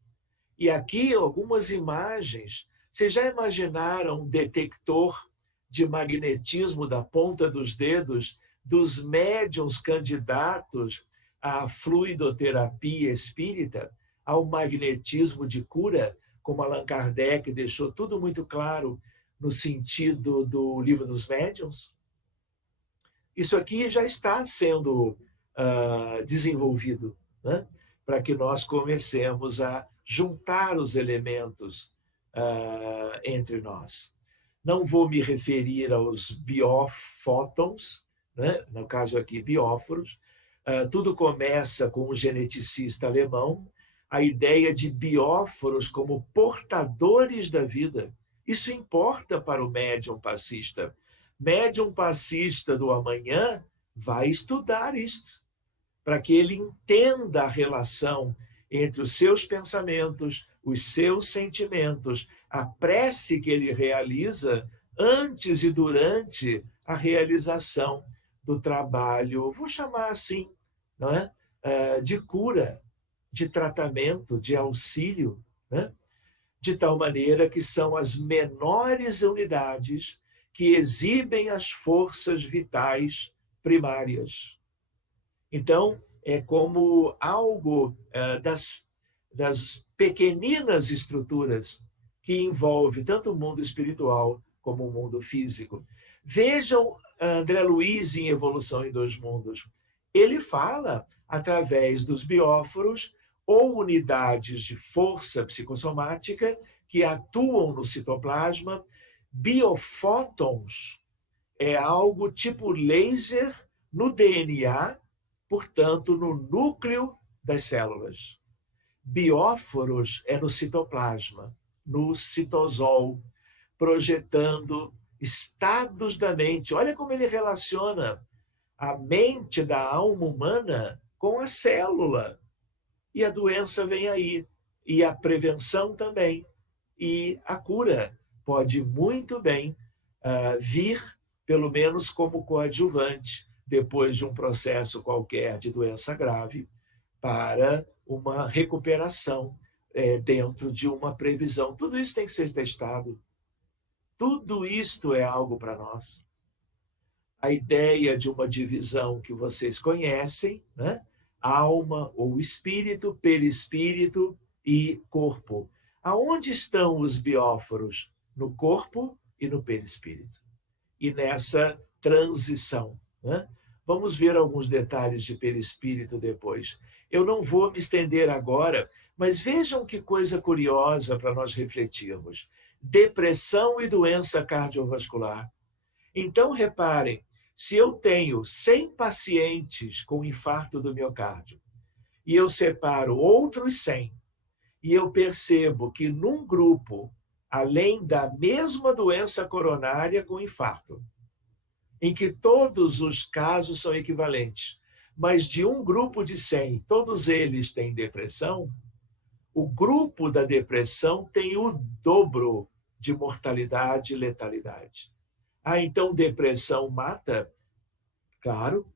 E aqui algumas imagens. Vocês já imaginaram um detector de magnetismo da ponta dos dedos dos médiuns candidatos à fluidoterapia espírita, ao magnetismo de cura, como Allan Kardec deixou tudo muito claro no sentido do Livro dos Médiuns? Isso aqui já está sendo desenvolvido, né? Para que nós comecemos a juntar os elementos entre nós. Não vou me referir aos biofótons, né? No caso aqui, bióforos. Tudo começa com um geneticista alemão, a ideia de bióforos como portadores da vida. Isso importa para o médium passista. Médium passista do amanhã vai estudar isto, para que ele entenda a relação entre os seus pensamentos, os seus sentimentos, a prece que ele realiza antes e durante a realização do trabalho, vou chamar assim, não é? De cura, de tratamento, de auxílio, né? De tal maneira que são as menores unidades que exibem as forças vitais primárias. Então, é como algo das pequeninas estruturas que envolve tanto o mundo espiritual como o mundo físico. Vejam André Luiz em Evolução em Dois Mundos. Ele fala através dos bióforos ou unidades de força psicossomática que atuam no citoplasma. Biofótons é algo tipo laser no DNA, portanto, no núcleo das células. Bióforos é no citoplasma, no citosol, projetando estados da mente. Olha como ele relaciona a mente da alma humana com a célula. E a doença vem aí, e a prevenção também, e a cura pode muito bem vir, pelo menos como coadjuvante, depois de um processo qualquer de doença grave, para uma recuperação dentro de uma previsão. Tudo isso tem que ser testado. Tudo isto é algo para nós. A ideia de uma divisão que vocês conhecem, né? Alma ou espírito, perispírito e corpo. Aonde estão os bióforos? No corpo e no perispírito. E nessa transição, né? Vamos ver alguns detalhes de perispírito depois. Eu não vou me estender agora, mas vejam que coisa curiosa para nós refletirmos. Depressão e doença cardiovascular. Então, reparem, se eu tenho 100 pacientes com infarto do miocárdio e eu separo outros 100 e eu percebo que num grupo, além da mesma doença coronária com infarto, em que todos os casos são equivalentes, mas de um grupo de 100, todos eles têm depressão, o grupo da depressão tem o dobro de mortalidade e letalidade. Então depressão mata? Claro,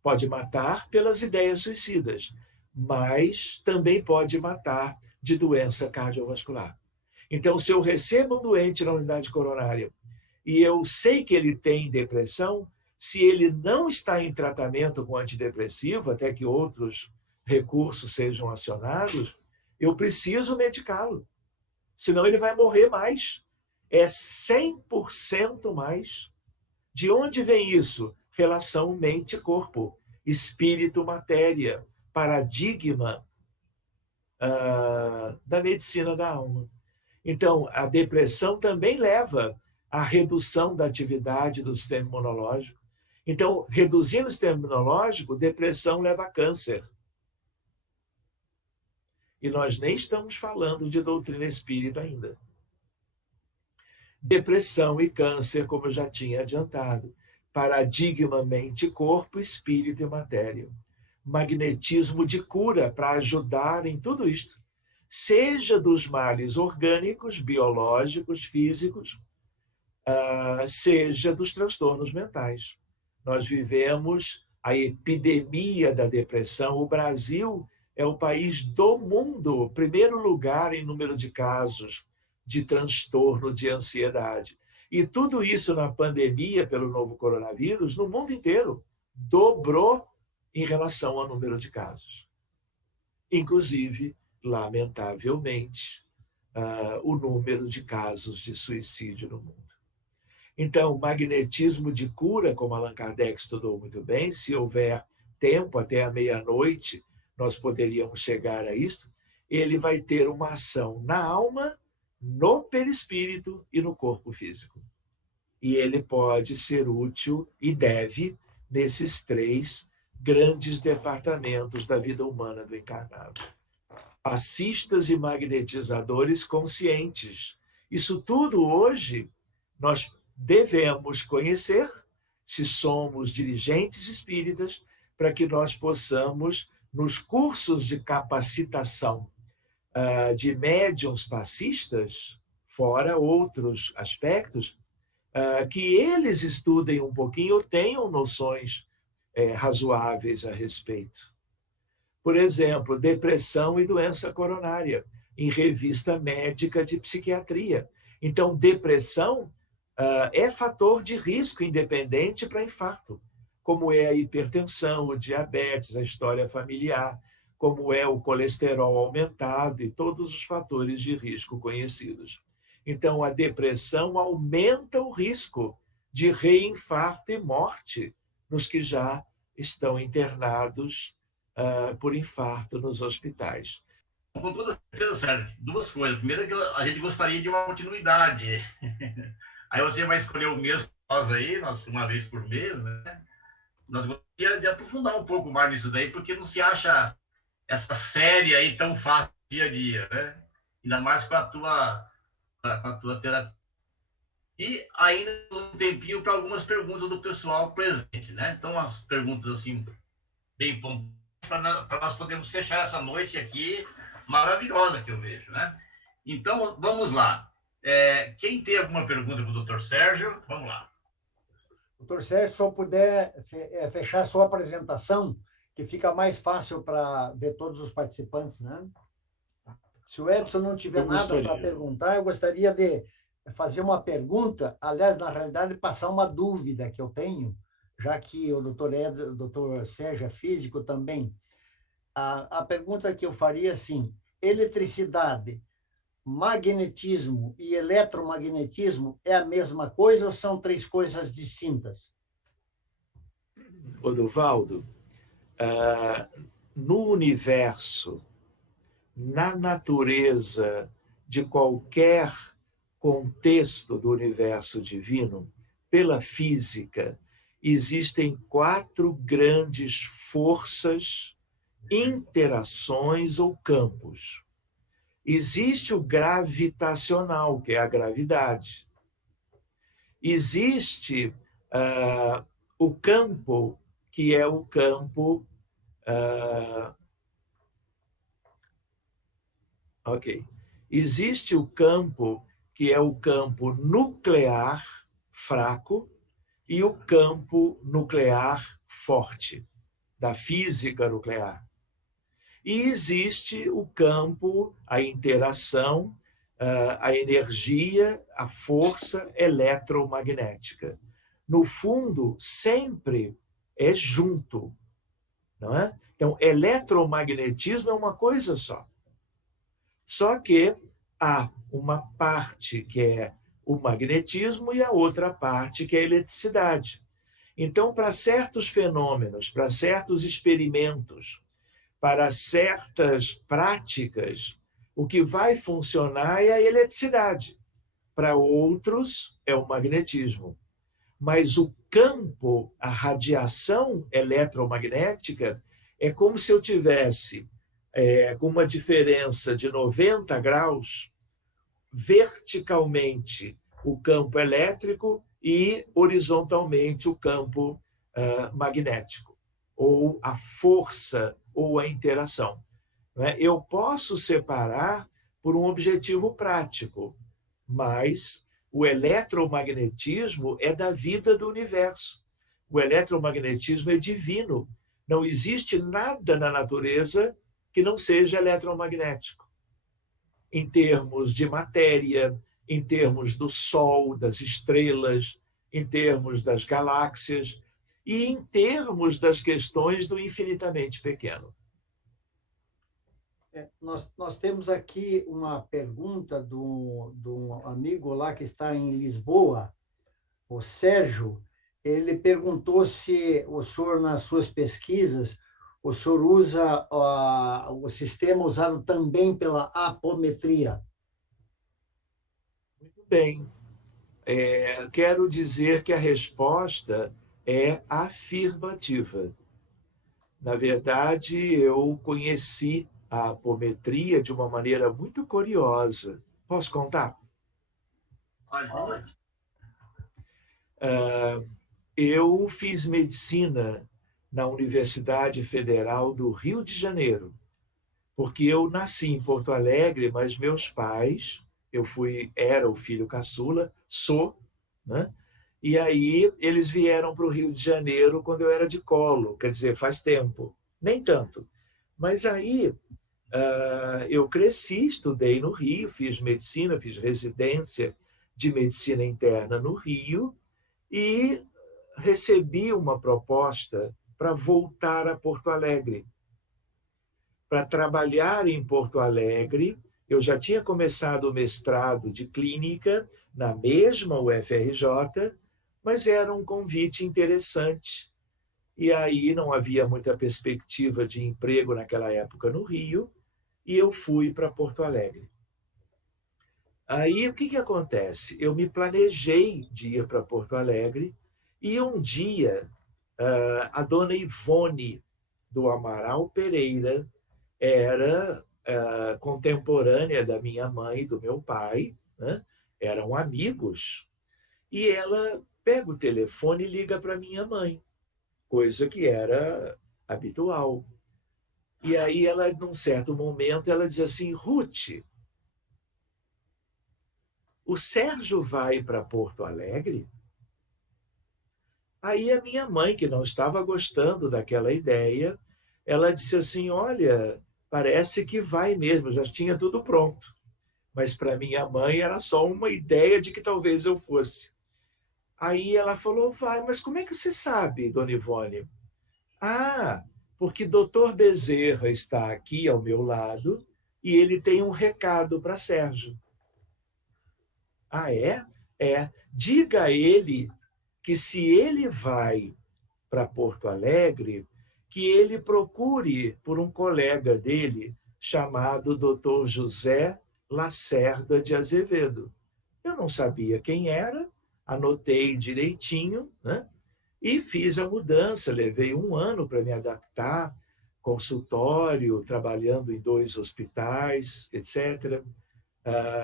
pode matar pelas ideias suicidas, mas também pode matar de doença cardiovascular. Então, se eu recebo um doente na unidade coronária e eu sei que ele tem depressão, se ele não está em tratamento com antidepressivo, até que outros recursos sejam acionados, eu preciso medicá-lo. Senão ele vai morrer mais. É 100% mais. De onde vem isso? Relação mente-corpo, espírito-matéria, paradigma da medicina da alma. Então, a depressão também leva à redução da atividade do sistema imunológico. Então, reduzindo o sistema imunológico, depressão leva a câncer. E nós nem estamos falando de doutrina espírita ainda. Depressão e câncer, como eu já tinha adiantado. Paradigma mente-corpo, espírito e matéria. Magnetismo de cura para ajudar em tudo isto. Seja dos males orgânicos, biológicos, físicos, seja dos transtornos mentais. Nós vivemos a epidemia da depressão. O Brasil é o país do mundo, primeiro lugar em número de casos de transtorno de ansiedade. E tudo isso na pandemia pelo novo coronavírus, no mundo inteiro, dobrou em relação ao número de casos. Inclusive, lamentavelmente, o número de casos de suicídio no mundo. Então, o magnetismo de cura, como Allan Kardec estudou muito bem, se houver tempo, até a meia-noite, nós poderíamos chegar a isso, ele vai ter uma ação na alma, no perispírito e no corpo físico. E ele pode ser útil e deve nesses 3 grandes departamentos da vida humana do encarnado. Passistas e magnetizadores conscientes. Isso tudo hoje nós devemos conhecer, se somos dirigentes espíritas, para que nós possamos, nos cursos de capacitação de médiuns passistas, fora outros aspectos, que eles estudem um pouquinho ou tenham noções razoáveis a respeito. Por exemplo, depressão e doença coronária, em revista médica de psiquiatria. Então, depressão é fator de risco independente para infarto, como é a hipertensão, o diabetes, a história familiar, como é o colesterol aumentado e todos os fatores de risco conhecidos. Então, a depressão aumenta o risco de reinfarto e morte nos que já estão internados por infarto nos hospitais. Com toda certeza, Sérgio, 2 coisas. Primeiro é que a gente gostaria de uma continuidade. Aí você vai escolher o mês nós aí, uma vez por mês, né? Nós gostaríamos de aprofundar um pouco mais nisso daí, porque não se acha essa série aí tão fácil dia a dia, né? Ainda mais com a tua terapia. E ainda um tempinho para algumas perguntas do pessoal presente, né? Então, as perguntas assim, bem pontuais, para nós podermos fechar essa noite aqui maravilhosa que eu vejo, né? Então, vamos lá. Quem tem alguma pergunta para o doutor Sérgio? Vamos lá. Doutor Sérgio, se eu puder fechar a sua apresentação, que fica mais fácil para ver todos os participantes, né? Se o Edson não tiver nada para perguntar, eu gostaria de fazer uma pergunta, aliás, na realidade, passar uma dúvida que eu tenho, já que o doutor Sérgio é físico também. A pergunta que eu faria é assim: eletricidade, magnetismo e eletromagnetismo é a mesma coisa ou são 3 coisas distintas? Odovaldo, no universo, na natureza de qualquer contexto do universo divino, pela física, existem 4 grandes forças, interações ou campos. Existe o gravitacional, que é a gravidade. Existe o campo, que é o campo... Existe o campo, que é o campo nuclear fraco, e o campo nuclear forte, da física nuclear. E existe o campo, a interação, a energia, a força eletromagnética. No fundo, sempre é junto, não é? Então, eletromagnetismo é uma coisa só. Só que há uma parte que é o magnetismo e a outra parte que é a eletricidade. Então, para certos fenômenos, para certos experimentos, para certas práticas, o que vai funcionar é a eletricidade. Para outros, é o magnetismo. Mas o campo, a radiação eletromagnética, é como se eu tivesse com uma diferença de 90 graus, verticalmente o campo elétrico e horizontalmente o campo magnético, ou a força ou a interação. Não é? Eu posso separar por um objetivo prático, mas o eletromagnetismo é da vida do universo. O eletromagnetismo é divino. Não existe nada na natureza que não seja eletromagnético. Em termos de matéria, em termos do Sol, das estrelas, em termos das galáxias e em termos das questões do infinitamente pequeno. Nós temos aqui uma pergunta de um amigo lá que está em Lisboa, o Sérgio. Ele perguntou se o senhor, nas suas pesquisas, o senhor usa o sistema usado também pela apometria. Muito bem. Quero dizer que a resposta é afirmativa. Na verdade, eu conheci a apometria de uma maneira muito curiosa. Posso contar? Pode. Eu fiz medicina na Universidade Federal do Rio de Janeiro, porque eu nasci em Porto Alegre, mas meus pais, era o filho caçula, né? E aí eles vieram para o Rio de Janeiro quando eu era de colo, quer dizer, faz tempo, nem tanto. Mas aí eu cresci, estudei no Rio, fiz medicina, fiz residência de medicina interna no Rio e recebi uma proposta para voltar a Porto Alegre. Para trabalhar em Porto Alegre, eu já tinha começado o mestrado de clínica na mesma UFRJ, mas era um convite interessante. E aí não havia muita perspectiva de emprego naquela época no Rio, e eu fui para Porto Alegre. Aí o que acontece? Eu me planejei de ir para Porto Alegre e um dia a dona Ivone do Amaral Pereira era contemporânea da minha mãe e do meu pai, né? Eram amigos, e ela pega o telefone e liga para minha mãe, coisa que era habitual. E aí ela, num certo momento, ela diz assim: Ruth, o Sérgio vai para Porto Alegre? Aí a minha mãe, que não estava gostando daquela ideia, ela disse assim: olha, parece que vai mesmo, já tinha tudo pronto. Mas para minha mãe era só uma ideia de que talvez eu fosse. Aí ela falou: vai, mas como é que você sabe, dona Ivone? Ah, porque doutor Bezerra está aqui ao meu lado e ele tem um recado para Sérgio. Ah, é? É. Diga a ele que se ele vai para Porto Alegre, que ele procure por um colega dele chamado Dr. José Lacerda de Azevedo. Eu não sabia quem era, anotei direitinho, né? E fiz a mudança, levei 1 ano para me adaptar, consultório, trabalhando em 2 hospitais, etc.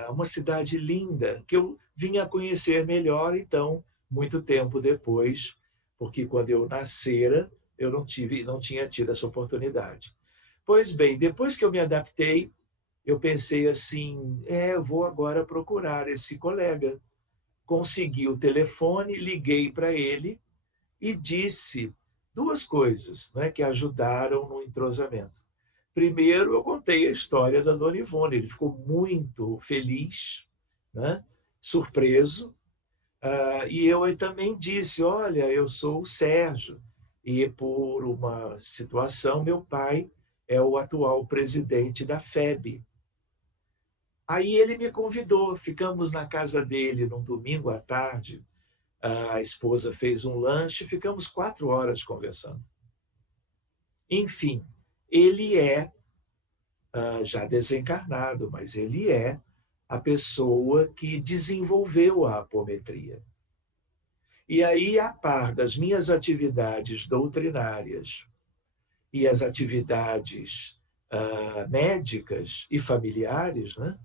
Uma cidade linda, que eu vinha conhecer melhor, então, muito tempo depois, porque quando eu nascera, eu não tinha tido essa oportunidade. Pois bem, depois que eu me adaptei, eu pensei assim, eu vou agora procurar esse colega. Consegui o telefone, liguei para ele, e disse 2 coisas, né, que ajudaram no entrosamento. Primeiro, eu contei a história da dona Ivone. Ele ficou muito feliz, né, surpreso. E eu também disse: olha, eu sou o Sérgio, e por uma situação, meu pai é o atual presidente da FEB. Aí ele me convidou, ficamos na casa dele num domingo à tarde. A esposa fez um lanche, ficamos 4 horas conversando. Enfim, ele é já desencarnado, mas ele é a pessoa que desenvolveu a apometria. E aí, a par das minhas atividades doutrinárias e as atividades médicas e familiares, né,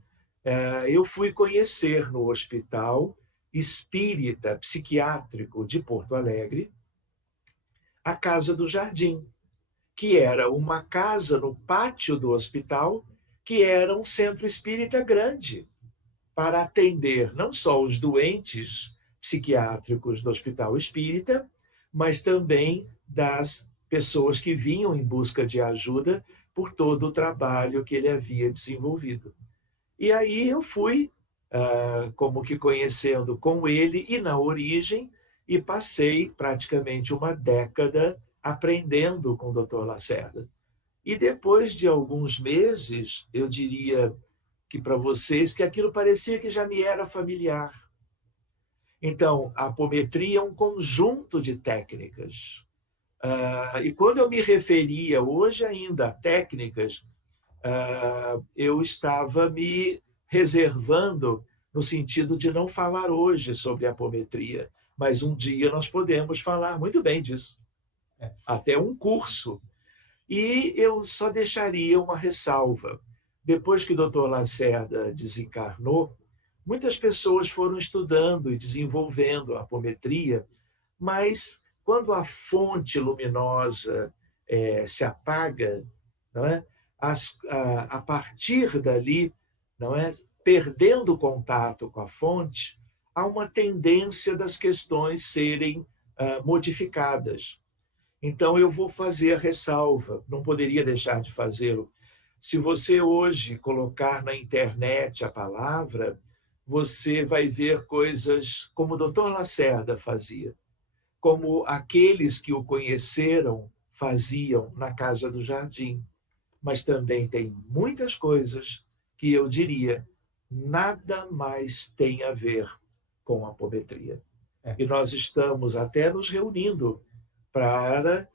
eu fui conhecer no Hospital Espírita Psiquiátrico de Porto Alegre a Casa do Jardim, que era uma casa no pátio do hospital, que era um centro espírita grande, para atender não só os doentes psiquiátricos do Hospital Espírita, mas também das pessoas que vinham em busca de ajuda por todo o trabalho que ele havia desenvolvido. E aí eu fui como que conhecendo com ele e na origem, e passei praticamente uma década aprendendo com o Dr. Lacerda. E depois de alguns meses, eu diria que para vocês que aquilo parecia que já me era familiar. Então, a apometria é um conjunto de técnicas. E quando eu me referia hoje ainda a técnicas, eu estava me reservando no sentido de não falar hoje sobre apometria, mas um dia nós podemos falar muito bem disso. Até um curso. E eu só deixaria uma ressalva. Depois que o Dr. Lacerda desencarnou, muitas pessoas foram estudando e desenvolvendo a apometria, mas quando a fonte luminosa se apaga, não é? A partir dali, não é? Perdendo o contato com a fonte, há uma tendência das questões serem modificadas. Então, eu vou fazer a ressalva, não poderia deixar de fazê-lo. Se você hoje colocar na internet a palavra, você vai ver coisas como o Dr. Lacerda fazia, como aqueles que o conheceram faziam na Casa do Jardim. Mas também tem muitas coisas que eu diria nada mais tem a ver com a apometria. E nós estamos até nos reunindo para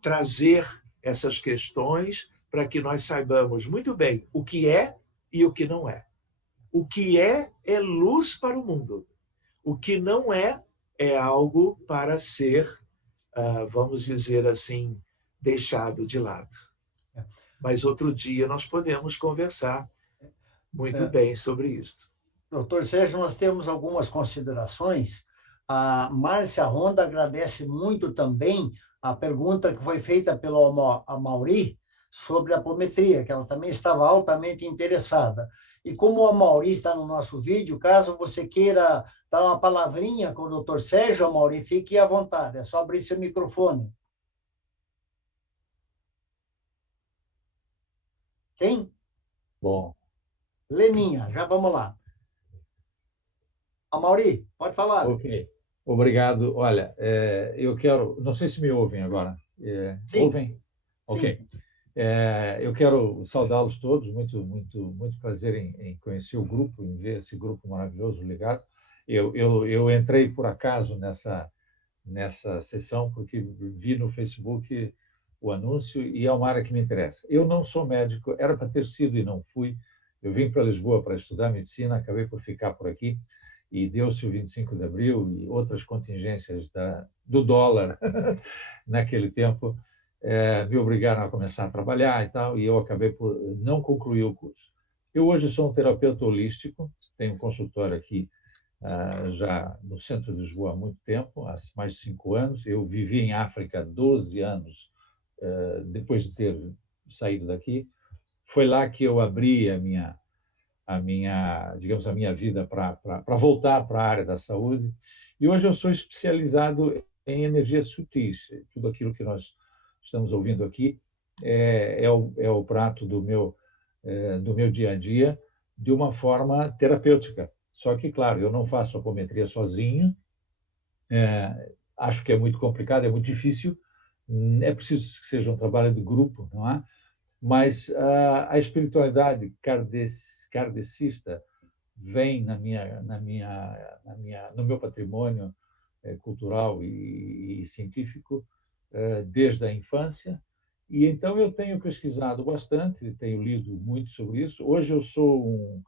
trazer essas questões para que nós saibamos muito bem o que é e o que não é. O que é luz para o mundo. O que não é algo para ser, vamos dizer assim, deixado de lado. Mas outro dia nós podemos conversar muito bem sobre isso. Doutor Sérgio, nós temos algumas considerações. A Márcia Ronda agradece muito também a pergunta que foi feita pelo Amauri sobre a apometria, que ela também estava altamente interessada. E como o Amauri está no nosso vídeo, caso você queira dar uma palavrinha com o Dr. Sérgio, Amauri, fique à vontade, é só abrir seu microfone. Quem? Bom. Leninha, já vamos lá. Amauri, pode falar. Ok, obrigado. Olha, eu quero... Não sei se me ouvem agora. Sim. Ouvem? Ok. Sim. Eu quero saudá-los todos. Muito prazer em conhecer o grupo, em ver esse grupo maravilhoso ligado. Eu entrei, por acaso, nessa sessão, porque vi no Facebook o anúncio e é uma área que me interessa. Eu não sou médico, era para ter sido e não fui. Eu vim para Lisboa para estudar medicina, acabei por ficar por aqui. E deu-se o 25 de abril e outras contingências do dólar naquele tempo me obrigaram a começar a trabalhar e tal, e eu acabei por não concluir o curso. Eu hoje sou um terapeuta holístico, tenho um consultório aqui já no centro de Lisboa há muito tempo, há mais de 5 anos. Eu vivi em África 12 anos depois de ter saído daqui. Foi lá que eu abri a minha vida para voltar para a área da saúde. E hoje eu sou especializado em energias sutis. Tudo aquilo que nós estamos ouvindo aqui é o prato do meu dia a dia de uma forma terapêutica. Só que, claro, eu não faço apometria sozinho. Acho que é muito complicado, é muito difícil. É preciso que seja um trabalho de grupo, não é? Mas a espiritualidade kardecista vem no meu patrimônio cultural e científico desde a infância. E então eu tenho pesquisado bastante, tenho lido muito sobre isso. Hoje eu sou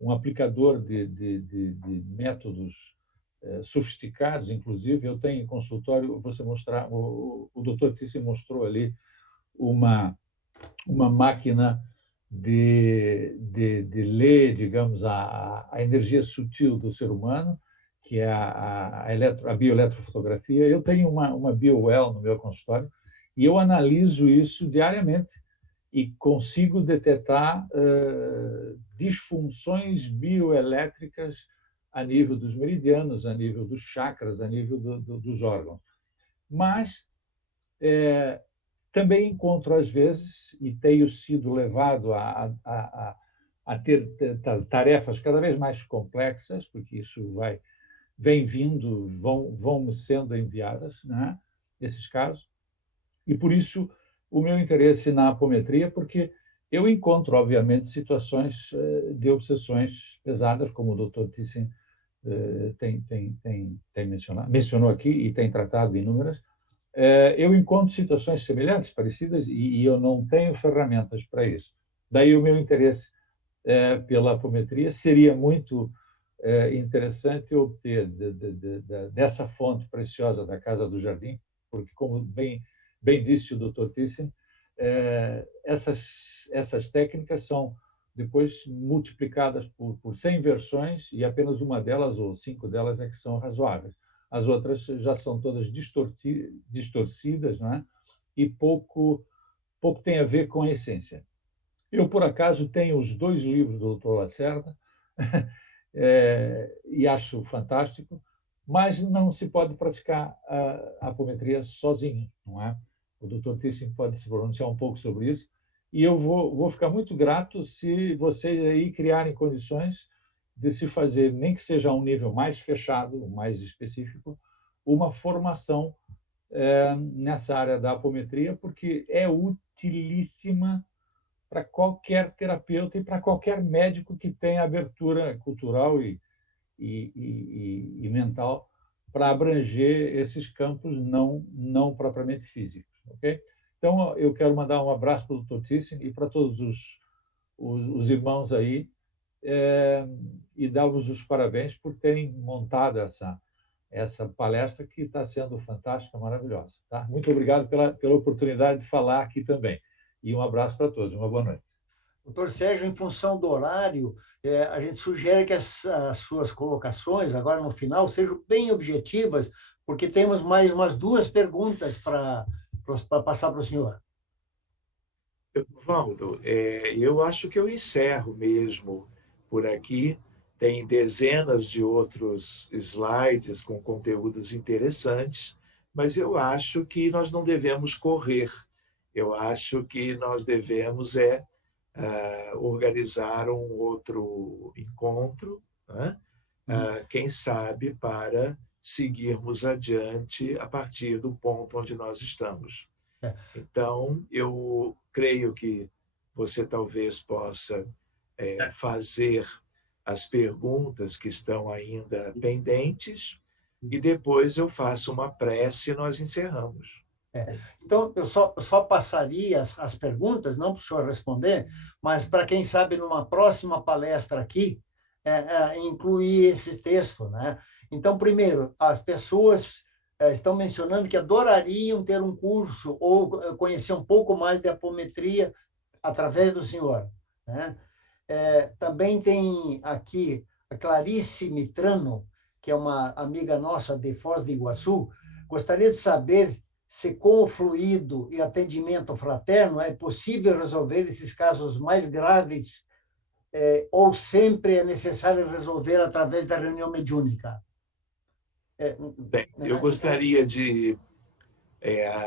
um aplicador de métodos sofisticados, inclusive. Eu tenho consultório, você mostrar, o Dr. Tício mostrou ali uma máquina de ler, digamos, a energia sutil do ser humano, que é a bioeletrofotografia. Eu tenho uma BioWell no meu consultório e eu analiso isso diariamente e consigo detectar disfunções bioelétricas a nível dos meridianos, a nível dos chakras, a nível dos órgãos. Mas também encontro, às vezes, e tenho sido levado a a ter tarefas cada vez mais complexas, porque isso vem vindo, vão sendo enviadas, né, esses casos. E, por isso, o meu interesse na apometria, porque eu encontro, obviamente, situações de obsessões pesadas, como o Dr. Thyssen mencionou aqui e tem tratado inúmeras. Eu encontro situações semelhantes, parecidas, e eu não tenho ferramentas para isso. Daí o meu interesse pela apometria. Seria muito interessante obter dessa fonte preciosa da Casa do Jardim, porque, como bem disse o Dr. Thyssen, essas técnicas são depois multiplicadas por 100 versões e apenas uma delas ou 5 delas é que são razoáveis. As outras já são todas distorcidas, não é? E pouco tem a ver com a essência. Eu, por acaso, tenho os 2 livros do Dr. Lacerda e acho fantástico, mas não se pode praticar a apometria sozinho, não é? O Dr. Thyssen pode se pronunciar um pouco sobre isso, e eu vou ficar muito grato se vocês aí criarem condições de se fazer, nem que seja a um nível mais fechado, mais específico, uma formação nessa área da apometria, porque é utilíssima para qualquer terapeuta e para qualquer médico que tenha abertura cultural e mental para abranger esses campos não propriamente físicos, ok? Então, eu quero mandar um abraço para o Dr. Thyssen e para todos os irmãos aí e dar-vos os parabéns por terem montado essa palestra que está sendo fantástica, maravilhosa. Tá? Muito obrigado pela oportunidade de falar aqui também. E um abraço para todos. Uma boa noite. Doutor Sérgio, em função do horário, a gente sugere que as suas colocações, agora no final, sejam bem objetivas, porque temos mais umas 2 perguntas para passar para o senhor. Valdo, eu acho que eu encerro mesmo por aqui. Tem dezenas de outros slides com conteúdos interessantes, mas eu acho que nós não devemos correr. Eu acho que nós devemos organizar um outro encontro, né? Quem sabe para seguirmos adiante a partir do ponto onde nós estamos. Então, eu creio que você talvez possa fazer as perguntas que estão ainda pendentes e depois eu faço uma prece e nós encerramos. Então, eu só passaria as perguntas, não para o senhor responder, mas para quem sabe numa próxima palestra aqui, incluir esse texto, né? Então, primeiro, as pessoas estão mencionando que adorariam ter um curso ou conhecer um pouco mais de apometria através do senhor, né? Também tem aqui a Clarice Mitrano, que é uma amiga nossa de Foz do Iguaçu, gostaria de saber se com o fluido e atendimento fraterno é possível resolver esses casos mais graves ou sempre é necessário resolver através da reunião mediúnica? Bem, eu gostaria de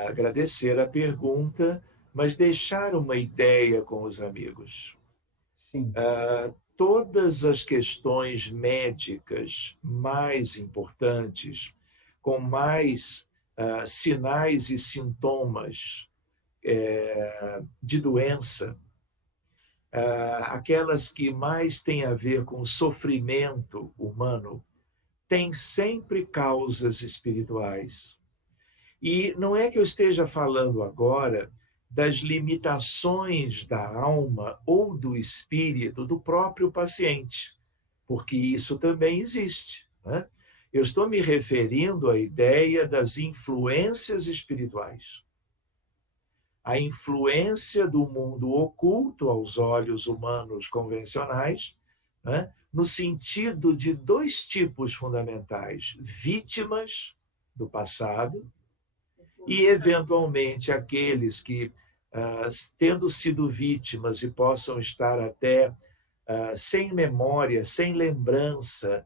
agradecer a pergunta, mas deixar uma ideia com os amigos. Sim. Todas as questões médicas mais importantes, com mais sinais e sintomas de doença, aquelas que mais têm a ver com o sofrimento humano, têm sempre causas espirituais. E não é que eu esteja falando agora das limitações da alma ou do espírito do próprio paciente, porque isso também existe, né? Eu estou me referindo à ideia das influências espirituais. A influência do mundo oculto aos olhos humanos convencionais, né? No sentido de 2 tipos fundamentais: vítimas do passado e, eventualmente, aqueles que, tendo sido vítimas e possam estar até sem memória, sem lembrança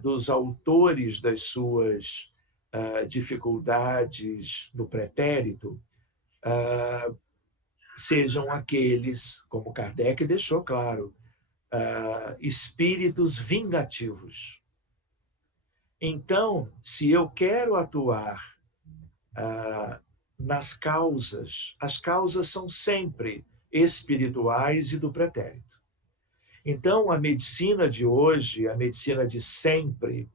dos autores das suas dificuldades no pretérito, sejam aqueles, como Kardec deixou claro, espíritos vingativos. Então, se eu quero atuar nas causas, as causas são sempre espirituais e do pretérito. Então, a medicina de hoje, a medicina de sempre,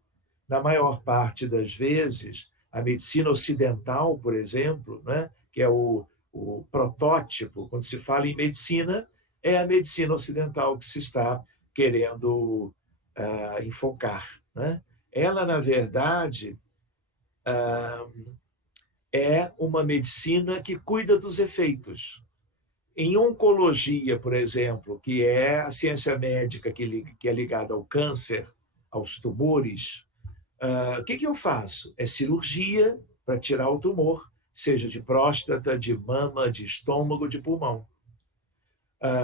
na maior parte das vezes, a medicina ocidental, por exemplo, né, que é o protótipo, quando se fala em medicina, é a medicina ocidental que se está querendo enfocar, né? Ela, na verdade, é uma medicina que cuida dos efeitos. Em oncologia, por exemplo, que é a ciência médica que é ligada ao câncer, aos tumores, o que eu faço? É cirurgia para tirar o tumor, seja de próstata, de mama, de estômago, de pulmão.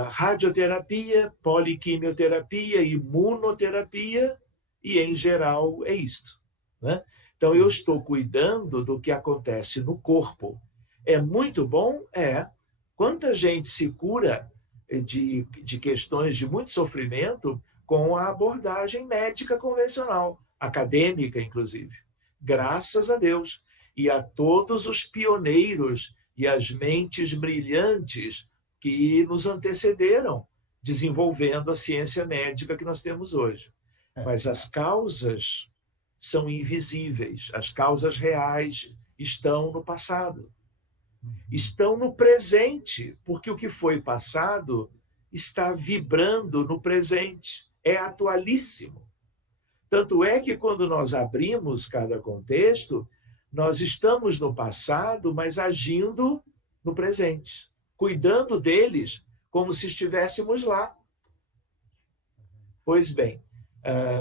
Radioterapia, poliquimioterapia, imunoterapia, e, em geral, é isto, né? Então, eu estou cuidando do que acontece no corpo. É muito bom? É. Quanta gente se cura de questões de muito sofrimento com a abordagem médica convencional, acadêmica, inclusive. Graças a Deus. E a todos os pioneiros e as mentes brilhantes que nos antecederam, desenvolvendo a ciência médica que nós temos hoje. Mas as causas são invisíveis, as causas reais estão no passado. Estão no presente, porque o que foi passado está vibrando no presente, é atualíssimo. Tanto é que quando nós abrimos cada contexto, nós estamos no passado, mas agindo no presente, cuidando deles como se estivéssemos lá. Pois bem,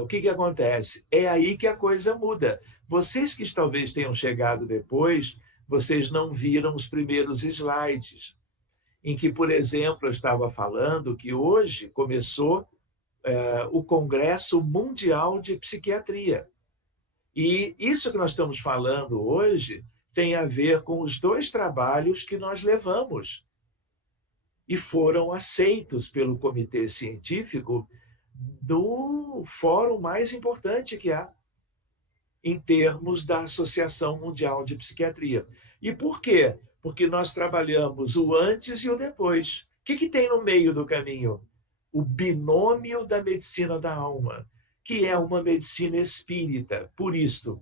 o que acontece? É aí que a coisa muda. Vocês que talvez tenham chegado depois, vocês não viram os primeiros slides, em que, por exemplo, eu estava falando que hoje começou o Congresso Mundial de Psiquiatria. E isso que nós estamos falando hoje tem a ver com os 2 trabalhos que nós levamos e foram aceitos pelo comitê científico do fórum mais importante que há em termos da Associação Mundial de Psiquiatria. E por quê? Porque nós trabalhamos o antes e o depois. O que tem no meio do caminho? O binômio da medicina da alma, que é uma medicina espírita. Por isso,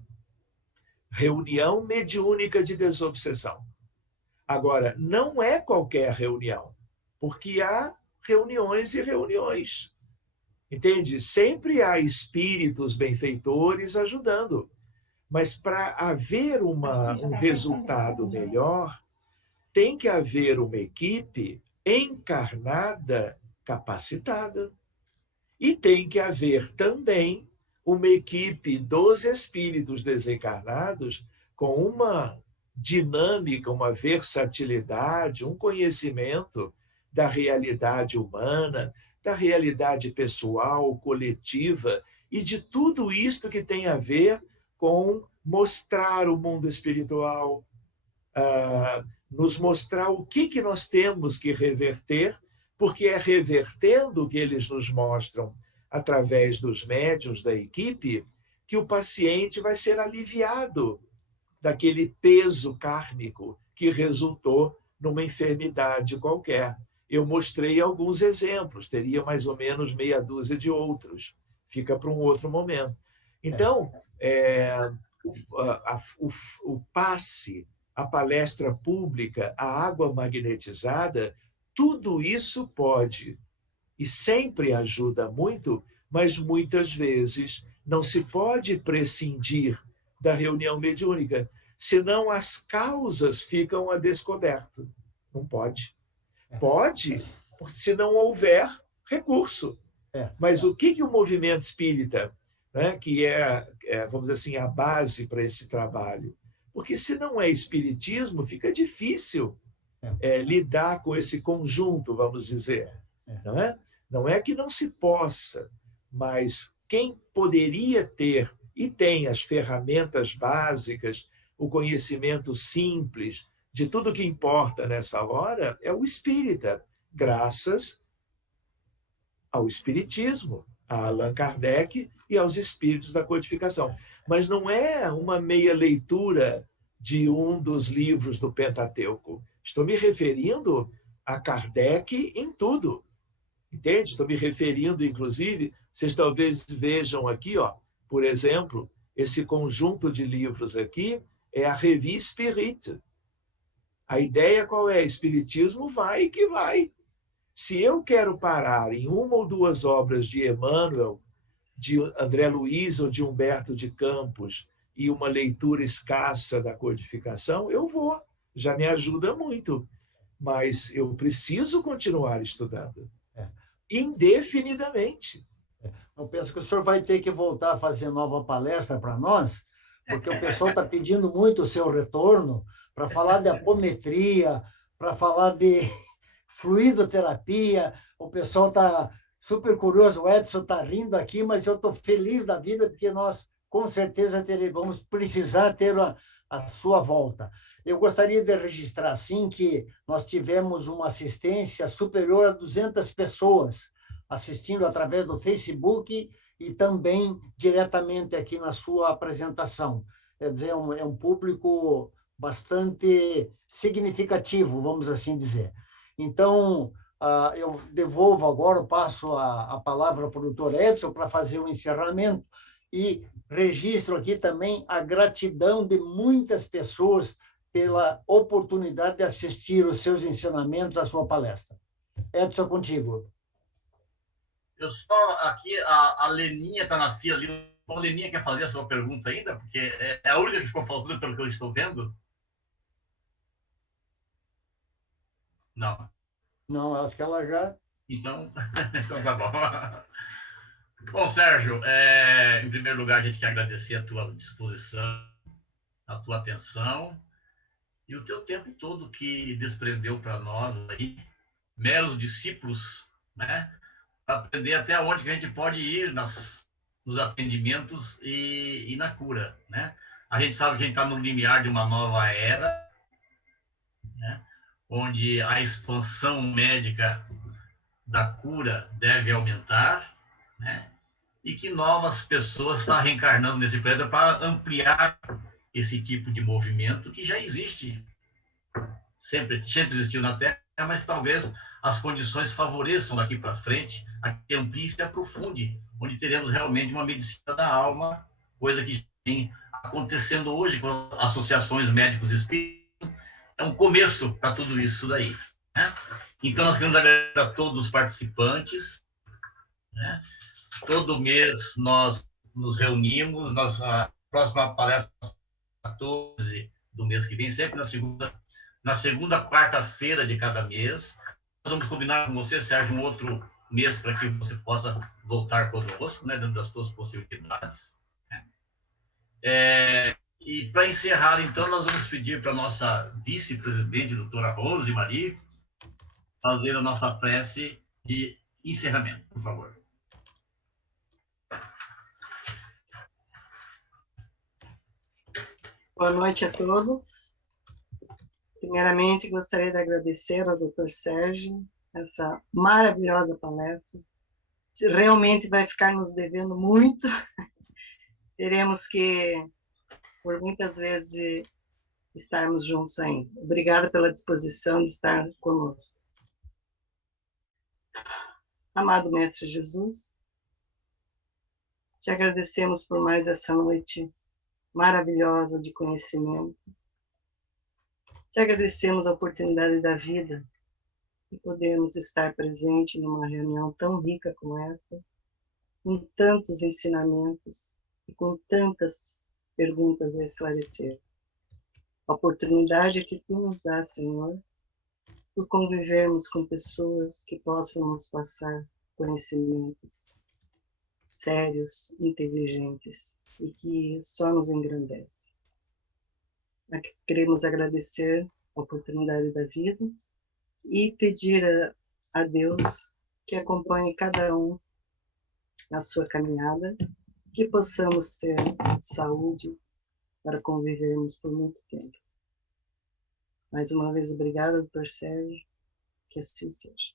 reunião mediúnica de desobsessão. Agora, não é qualquer reunião, porque há reuniões e reuniões. Entende? Sempre há espíritos benfeitores ajudando. Mas para haver um resultado melhor, tem que haver uma equipe encarnada, capacitada. E tem que haver também uma equipe dos espíritos desencarnados com uma dinâmica, uma versatilidade, um conhecimento da realidade humana, da realidade pessoal, coletiva, e de tudo isto que tem a ver com mostrar o mundo espiritual, nos mostrar o que nós temos que reverter, porque é revertendo o que eles nos mostram através dos médiuns da equipe que o paciente vai ser aliviado daquele peso kármico que resultou numa enfermidade qualquer. Eu mostrei alguns exemplos, teria mais ou menos meia dúzia de outros. Fica para um outro momento. Então, o passe, a palestra pública, a água magnetizada, tudo isso pode e sempre ajuda muito, mas muitas vezes não se pode prescindir da reunião mediúnica, senão as causas ficam a descoberto. Não pode. Pode, se não houver recurso. Mas o que o movimento espírita, né, que vamos dizer assim, a base para esse trabalho? Porque se não é espiritismo, fica difícil lidar com esse conjunto, vamos dizer. Não é? Não é que não se possa, mas quem poderia ter e tem as ferramentas básicas, o conhecimento simples de tudo que importa nessa hora é o espírita, graças ao Espiritismo, a Allan Kardec e aos espíritos da codificação. Mas não é uma meia leitura de um dos livros do Pentateuco. Estou me referindo a Kardec em tudo. Entende? Estou me referindo, inclusive, vocês talvez vejam aqui, ó, por exemplo, esse conjunto de livros aqui é a Revue Spirit. A ideia qual é? Espiritismo vai que vai. Se eu quero parar em uma ou duas obras de Emmanuel, de André Luiz ou de Humberto de Campos, e uma leitura escassa da codificação, eu vou. Já me ajuda muito. Mas eu preciso continuar estudando. Indefinidamente. Eu penso que o senhor vai ter que voltar a fazer nova palestra para nós, porque o pessoal está pedindo muito o seu retorno para falar de apometria, para falar de fluidoterapia. O pessoal está super curioso. O Edson está rindo aqui, mas eu estou feliz da vida, porque nós, com certeza, vamos precisar ter a sua volta. Eu gostaria de registrar, assim, que nós tivemos uma assistência superior a 200 pessoas assistindo através do Facebook e também diretamente aqui na sua apresentação. Quer dizer, é um público bastante significativo, vamos assim dizer. Então, eu devolvo agora, eu passo a palavra para o doutor Edson para fazer o encerramento e registro aqui também a gratidão de muitas pessoas pela oportunidade de assistir os seus ensinamentos, a sua palestra. Edson, contigo. Eu só aqui, a Leninha está na fila ali. A Leninha quer fazer a sua pergunta ainda? Porque é a única que ficou faltando pelo que eu estou vendo. Não. Não, acho que ela já... Então, então tá bom. Bom, Sérgio, em primeiro lugar, a gente quer agradecer a tua disposição, a tua atenção e o teu tempo todo que desprendeu para nós aí, meros discípulos, né? Para aprender até onde que a gente pode ir nos atendimentos e na cura, né? A gente sabe que a gente está no limiar de uma nova era, né? Onde a expansão médica da cura deve aumentar, né? E que novas pessoas estão reencarnando nesse planeta para ampliar esse tipo de movimento que já existe, sempre existiu na Terra, mas talvez as condições favoreçam daqui para frente a que amplie e se aprofunde, onde teremos realmente uma medicina da alma, coisa que vem acontecendo hoje com associações médicos espíritas. É um começo para tudo isso daí, né? Então, nós queremos agradecer a todos os participantes, né? Todo mês nós nos reunimos, a próxima palestra 14 do mês que vem, sempre na segunda quarta-feira de cada mês. Nós vamos combinar com você, Sérgio, um outro mês para que você possa voltar conosco, né, dentro das suas possibilidades. E para encerrar, então, nós vamos pedir para a nossa vice-presidente, doutora Rose Marie, fazer a nossa prece de encerramento, por favor. Boa noite a todos. Primeiramente, gostaria de agradecer ao Dr. Sérgio essa maravilhosa palestra. Realmente vai ficar nos devendo muito. Teremos que, por muitas vezes, estarmos juntos ainda. Obrigada pela disposição de estar conosco. Amado Mestre Jesus, te agradecemos por mais essa noite maravilhosa de conhecimento. Te agradecemos a oportunidade da vida de podermos estar presente numa reunião tão rica como essa, com tantos ensinamentos e com tantas perguntas a esclarecer. A oportunidade que tu nos dá, Senhor, por convivermos com pessoas que possam nos passar conhecimentos sérios, inteligentes e que só nos engrandece. Queremos agradecer a oportunidade da vida e pedir a Deus que acompanhe cada um na sua caminhada, que possamos ter saúde para convivermos por muito tempo. Mais uma vez, obrigada, Dr. Sérgio, que assim seja.